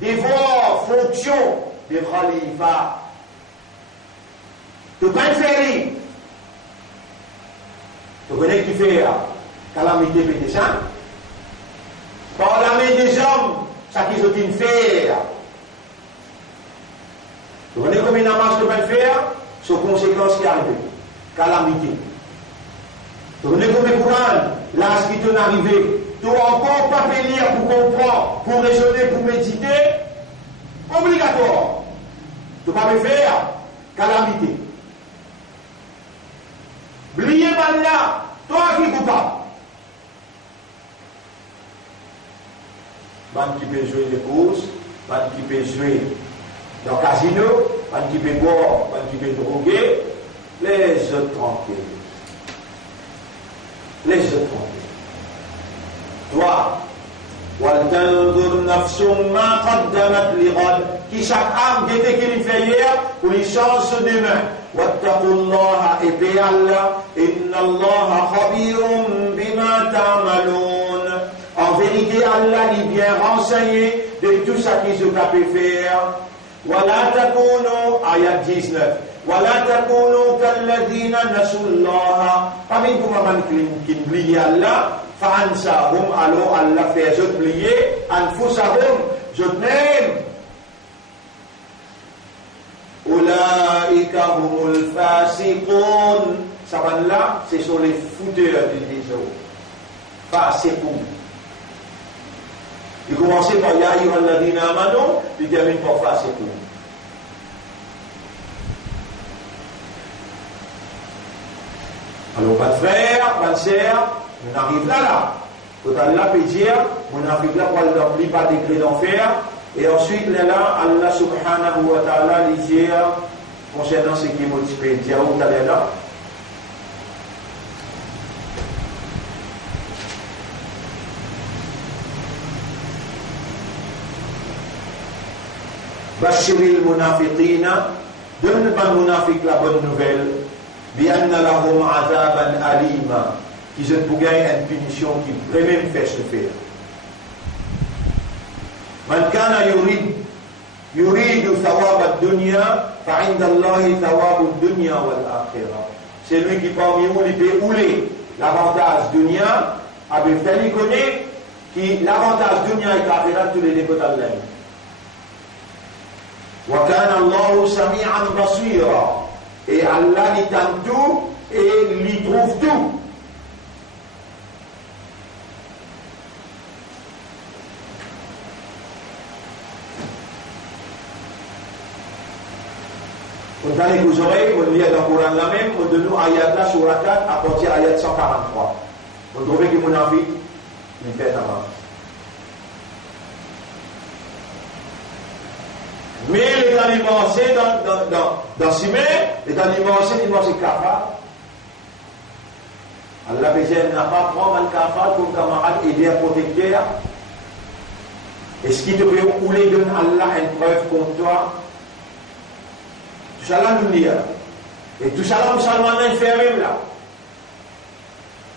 des voies, fonctions des khalifas. Tu peux faire rire. Tu connais qui fait calamité pété ça? Par la main des hommes, ça qu'ils ont fait. Tu connais combien de marche tu peux faire? Sur conséquences qui arrivent. Calamité. Tu connais combien de Coran? L'âge qui t'est arrivé. Tu n'as encore pas fait lire pour comprendre, pour raisonner, pour méditer. Obligatoire. Tu ne peux pas faire. Calamité. Oubliez pas là. Toi qui ne peux pas. Ban qui peut jouer les courses, ban qui peut jouer dans le casino, ban qui peut boire, ban qui peut droguer, les autres tranquilles. Les autres tranquilles. Toi, وَلْتَنْظُرْ نَفْسٌ مَا قَدَّمَتْ لِغَدٍ, qui chaque âme qui était qu'il fait hier, pour les chances demain. وَاتَّقُوا اللَّهَ, et paix Allah, إِنَّ اللَّهَ خَبِيرٌ بِمَا تَعْمَلُونَ. En vérité, Allah est bien renseigné de tout ce qu'ils ont pu faire. وَلَا تَكُونُوا, ayat 19. وَلَا تَكُونُوا كَالَّذِينَ نَسُوا اللَّهَ. Parmi vous, qui oublient Allah, فَأَنْسَاهُمْ, alors Allah fait oublier, أَنفُسَهُمْ, eux-mêmes. أُولَٰئِكَ هُمُ الْفَاسِقُونَ. Ça va là, ce sont les fouteurs des eaux. Fasiqun. Il commence par Ya ayyuhalladhina amanu, il termine par Fasiqun. Alors, pas de frère, pas de sœur, on arrive là. Quand Allah peut dire, on arrive là pour ne remplir pas des clés d'enfer. Et ensuite, là, Allah subhanahu wa ta'ala lui dit, concernant ce qui est motivé, il dit, où t'allais là? Bashiril munafiqina, donne pas munafiq la bonne nouvelle, bi'anna lahum azaban alima, qu'ils ont pour gagner une punition qui vraiment fait se faire. Man kana yuridu thawab ad-dunya, fa'inda Allahi thawab ad-dunya wal-akhirah. C'est lui qui parmi vous, il peut rouler l'avantage dunya, avec Fali connaît, qui l'avantage dunya et l'akhirah, tous les dépots d'Allah. وَكَانَ اللَّهُ سَمِيعًا بَصِيرًا. Et Allah lui tente tout et lui trouve tout. Quand on les oreilles, on lit dans le Coran la même, on donne nous ayat là sur la 4 à partir de ayat 143. On trouve que mon avis, il fait d'avance. Mais les alimentés dans ce mains, les alimentés, ils mangent kafar. Allah n'a pas prendre un kafar comme camarade et bien protecteur. Est-ce qu'il te peut rouler de Allah une preuve contre toi? Tout ça là nous dit. Et tout ça là, nous allons même faire même là.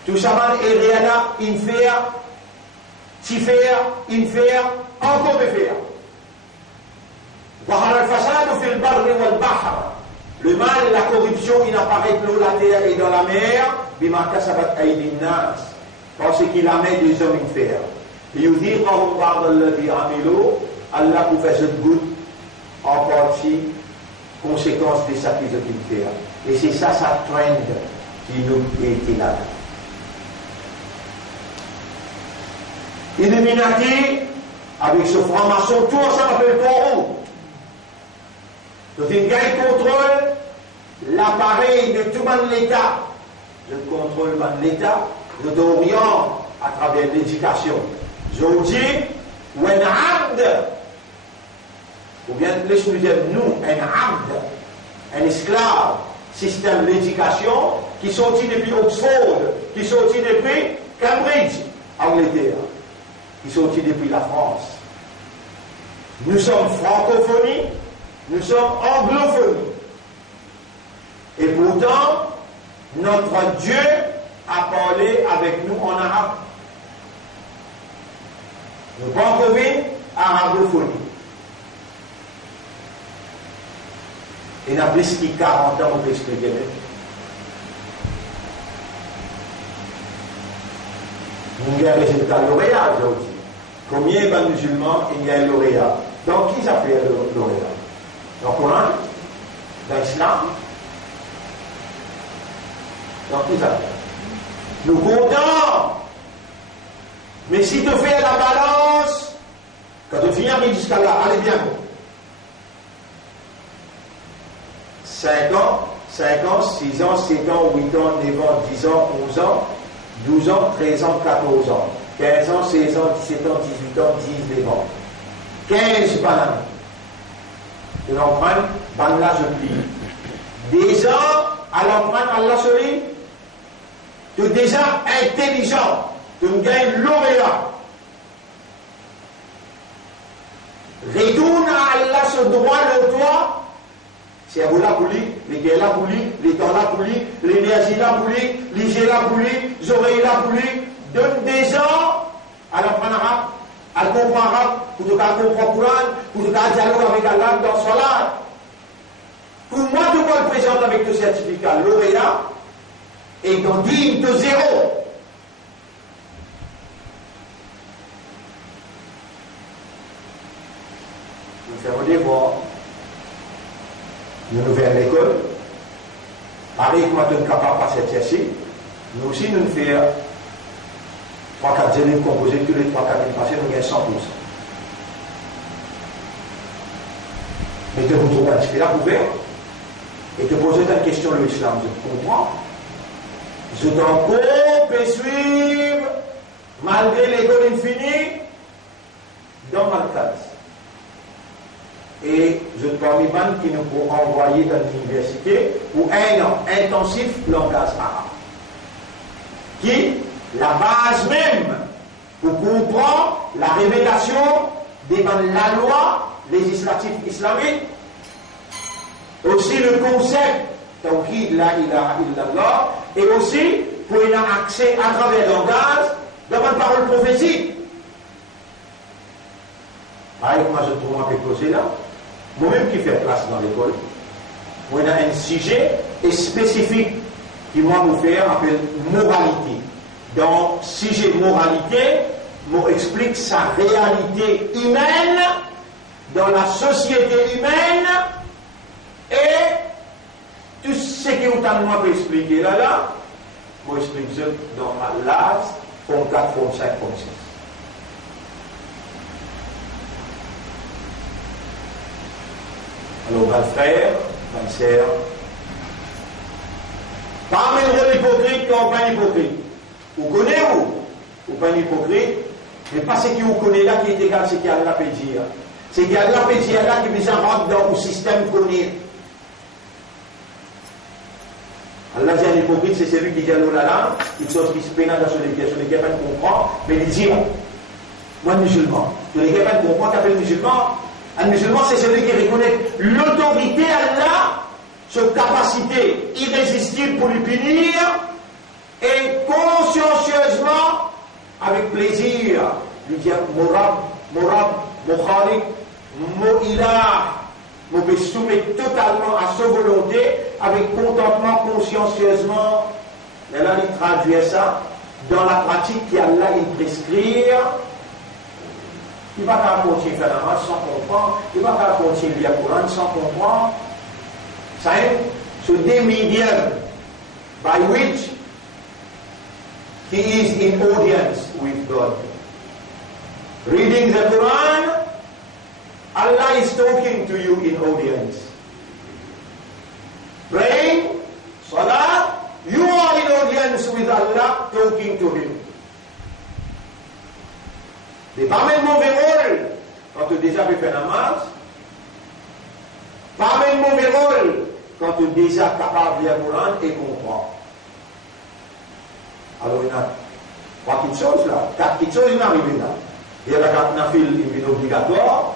Tout ça là, et rien là, il fait, si faire, il fait, encore de faire. Le mal, la corruption, il apparaît de l'eau, la terre et dans la mer, parce qu'il amène des hommes à faire. Et il dit, Allah pour faire cette goutte en partie conséquence de ça qu'ils ont fait. Et c'est ça, ça trend qui nous était là. Illuminati, avec ce franc-maçon, tout ça m'appelle pour où? Donc il contrôle l'appareil de tout l'État. Je contrôle l'État, je t'oriente à travers l'éducation. Je dis, ou un abd, ou bien laisse-nous dire nous, un abd, un esclave, système d'éducation qui sortit depuis Oxford, qui sortit depuis Cambridge, Angleterre, qui sortit depuis la France. Nous sommes francophonie, nous sommes anglophonie. Et pourtant, notre Dieu a parlé avec nous en arabe. Nous francophonie, arabophonie. Il y a plus de 40 ans, on peut expliquer. Il y a un résultat lauréat aujourd'hui. Combien de musulmans il y a un lauréat? Donc, qui s'appelle le lauréat? Dans le Coran? Dans l'Islam? Donc, qui s'appelle? Nous comptons. Mais si tu fais la balance, quand tu finis jusqu'à là, allez bien. 5 ans, 6 ans, 7 ans, 8 ans, 9 ans, 10 ans, 11 ans, 12 ans, 13 ans, 14 ans, 15 ans, 16 ans, 17 ans, 18 ans, 19 ans. 15 bananes. Et l'empreinte, banane je plie. Déjà, à l'empreinte, Allah se dit, tu es déjà intelligent, tu gagnes lauréat. Retourne à Allah ce droit de toi. C'est à vous là pour lui, les gars là pour lui, les temps là pour lui, l'énergie là pour lui, les yeux là pour lui, les oreilles là pour lui. Donne des gens à l'apprendre arabe, à le comprendre arabe, pour te comprendre le Coran, pour te dialoguer avec Allah dans ce là. Pour moi, tu peux le présenter avec ton certificat lauréat et dans 10 de 0. Nous faisons des devoirs. Nous nous faisons l'école. Pareil, comme nous sommes capables de passer ici, nous aussi nous faisons 3-4 élèves composés, tous les 3-4 élèves passés, nous gagnons 100%. Mais de vous trouver un petit peu là ouvert et de poser une question de l'islam, je comprends. Je t'en peux suivre malgré l'école infinie dans ma classe. Et je parmi les qui nous pourront envoyer dans l'université pour 1 an intensif langage arabe. Qui, la base même, pour comprendre la révélation devant la loi législative islamique, aussi le concept Tawhid la ilaha illallah, et aussi pour y avoir accès à travers le langage devant une parole prophétique. Avec moi, je trouve un peu posé là. Moi-même qui fais classe dans l'école, on a un sujet spécifique qui moi vous faire appelle moralité. Dans sujet moralité, on explique sa réalité humaine dans la société humaine et tout ce que vous avez moi expliquer là, moi explique ça dans l'âge, forme 4, forme 5, forme 6. Alors, ma frère, ma sœur, parmi les hypocrites, qu'on pas hypocrite. Vous connaissez ou pas hypocrite, mais pas ce que vous connaissez là qui est égal à ce qu'il y a là peut dire. C'est qu'il y a là peut dire là qui vous rentre dans le système connaît. Allah dit un hypocrite, c'est celui qui dit à l'Olala, il sort qui se peine dans sur les gars qui comprend, mais il dit, moi musulman, sur les gars qui comprend, qu'appelle musulman. Un musulman, c'est celui qui reconnaît l'autorité Allah, sa capacité irrésistible pour lui punir, et consciencieusement, avec plaisir, lui dire Morab, Mokhalik, Mo'ilah, me soumettre totalement à sa volonté, avec contentement, consciencieusement. Et là, il traduit ça dans la pratique qu'Allah il prescrit. Il ne va pas continuer à faire la masse sans comprendre. Il ne va pas continuer à lire le Coran sans comprendre. Sign. So the medium by which he is in audience with God. Reading the Quran, Allah is talking to you in audience. Praying, Salah, you are in audience with Allah, talking to Him. C'est pas même mauvais rôle quand tu as déjà fait namaz. Pas même mauvais rôle quand tu es déjà capable de lire le Coran et comprendre. Alors il y a trois petites choses là, quatre petites choses qui arrivent là. Il y a la carte nafil, une obligatoire.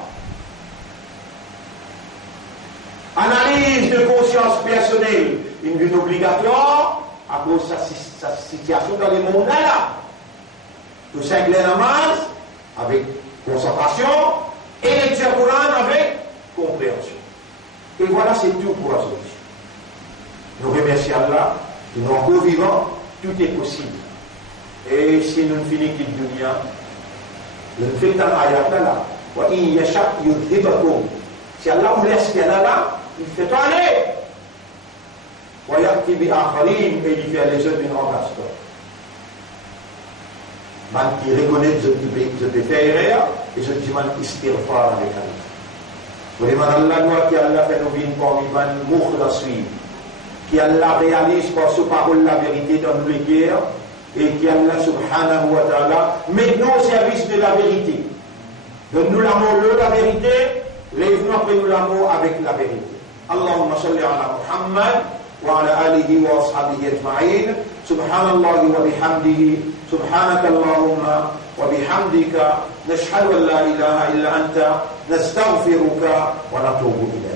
Analyse de conscience personnelle, une vie obligatoire, à cause de sa situation dans le monde là. Tout ça, les namaz, avec concentration, et lecture Coran avec compréhension. Et voilà, c'est tout pour aujourd'hui. Nous remercions Allah, nous sommes encore vivants, tout est possible. Et si nous ne finissons que le dunya, nous faisons un ayat là, wa in yasha yudhibakum. Si Allah vous laisse qu'il y en a là, il fait aller. Wa yaqti bi akharin, et il fait les autres une remplace-toi. Man qui reconnaît que je peux faire, et je demande istighfar avec Allah. Vous demandez Allah qui Allah fait nous vivre parmi man mukhlassin, qui Allah réalise par sa parole la vérité dans nos cœurs, et qui Allah subhanahu wa ta'ala met nous au service de la vérité. Donne-nous l'amour de la vérité, lève-nous après nous l'amour avec la vérité. Allahumma salli ala Muhammad wa ala alihi wa ashabihi ajma'in. Subhanallah wa bihamdihi. Subhanaka Allahumma wa bihamdika. Nashhadu an la ilaha illa anta. Nastaghfiruka wa natubu ilayk.